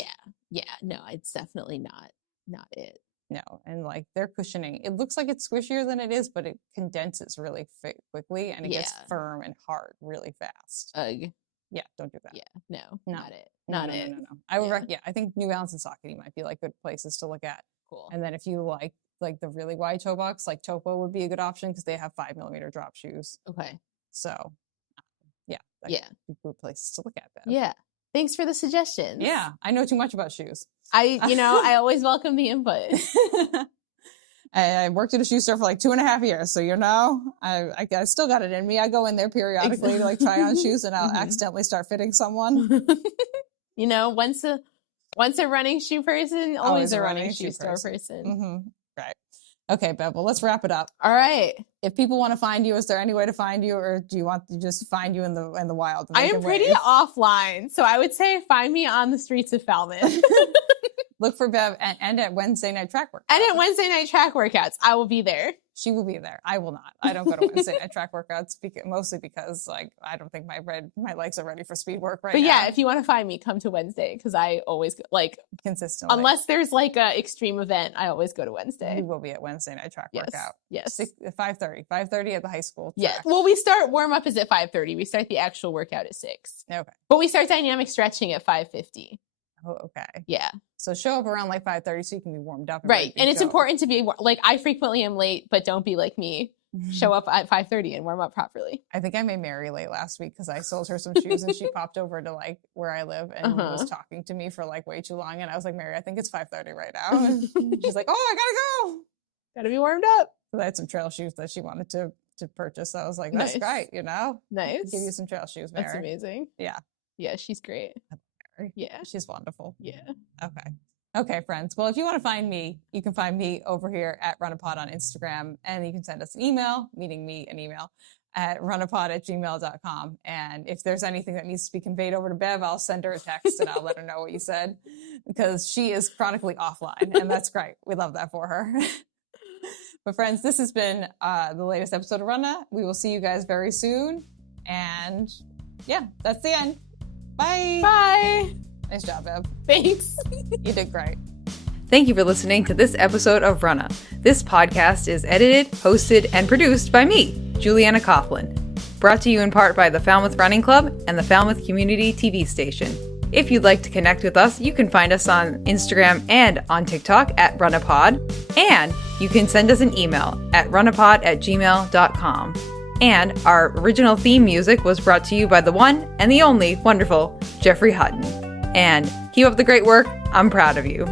Yeah. No, it's definitely not it. No, and like their cushioning, it looks like it's squishier than it is, but it condenses really quickly and it gets firm and hard really fast. Ugh. Yeah, don't do that. Yeah, no, not it. No. I would I think New Balance and Saucony might be like good places to look at. Cool. And then if you like the really wide toe box, like Topo would be a good option because they have 5mm drop shoes. Okay. So, be good places to look at them. Yeah. Thanks for the suggestions. Yeah, I know too much about shoes. I always welcome the input. I worked at a shoe store for like 2.5 years. So, I still got it in me. I go in there periodically to like try on shoes and I'll accidentally start fitting someone. Once a running shoe person, always a running shoe store person. Right. Okay, Bev, well, let's wrap it up. All right. If people want to find you, is there any way to find you, or do you want to just find you in the wild? I am pretty offline, so I would say find me on the streets of Falmouth. Look for Bev and at Wednesday night track workouts. And at Wednesday night track workouts, I will be there. She will be there. I will not. I don't go to Wednesday night track workouts mostly because like I don't think my legs are ready for speed work right now. But yeah, if you want to find me, come to Wednesday because I always go, like consistently. Unless there's like a extreme event, I always go to Wednesday. We will be at Wednesday night track workout. Yes. 5:30 at the high school. Yeah. Well, we start warm up is at 5:30. We start the actual workout at 6. Okay. But we start dynamic stretching at 5:50. Oh, okay. Yeah. So show up around like 5:30 so you can be warmed up. Right. And it's important to be like, I frequently am late, but don't be like me. Show up at 5:30 and warm up properly. I think I made Mary late last week because I sold her some shoes and she popped over to like where I live and was talking to me for like way too long. And I was like, Mary, I think it's 5:30 right now. And she's like, oh, I gotta go. Gotta be warmed up. So I had some trail shoes that she wanted to purchase. So I was like, that's great, Nice. Give you some trail shoes, Mary. That's amazing. Yeah. Yeah, she's great. Yeah. She's wonderful. Yeah. Okay, friends. Well, if you want to find me, you can find me over here at RunnahPod on Instagram, and you can send us an email, at runnahpod@gmail.com. And if there's anything that needs to be conveyed over to Bev, I'll send her a text and I'll let her know what you said because she is chronically offline, and that's great. We love that for her. But friends, this has been the latest episode of Runnah. We will see you guys very soon. And yeah, that's the end. Bye. Bye. Nice job, Bev. Thanks. You did great. Thank you for listening to this episode of Runnah. This podcast is edited, hosted, and produced by me, Juliana Coughlin. Brought to you in part by the Falmouth Running Club and the Falmouth Community TV station. If you'd like to connect with us, you can find us on Instagram and on TikTok at RunnahPod. And you can send us an email at runnahpod@gmail.com. And our original theme music was brought to you by the one and the only wonderful Jeffrey Hutton. And keep up the great work. I'm proud of you.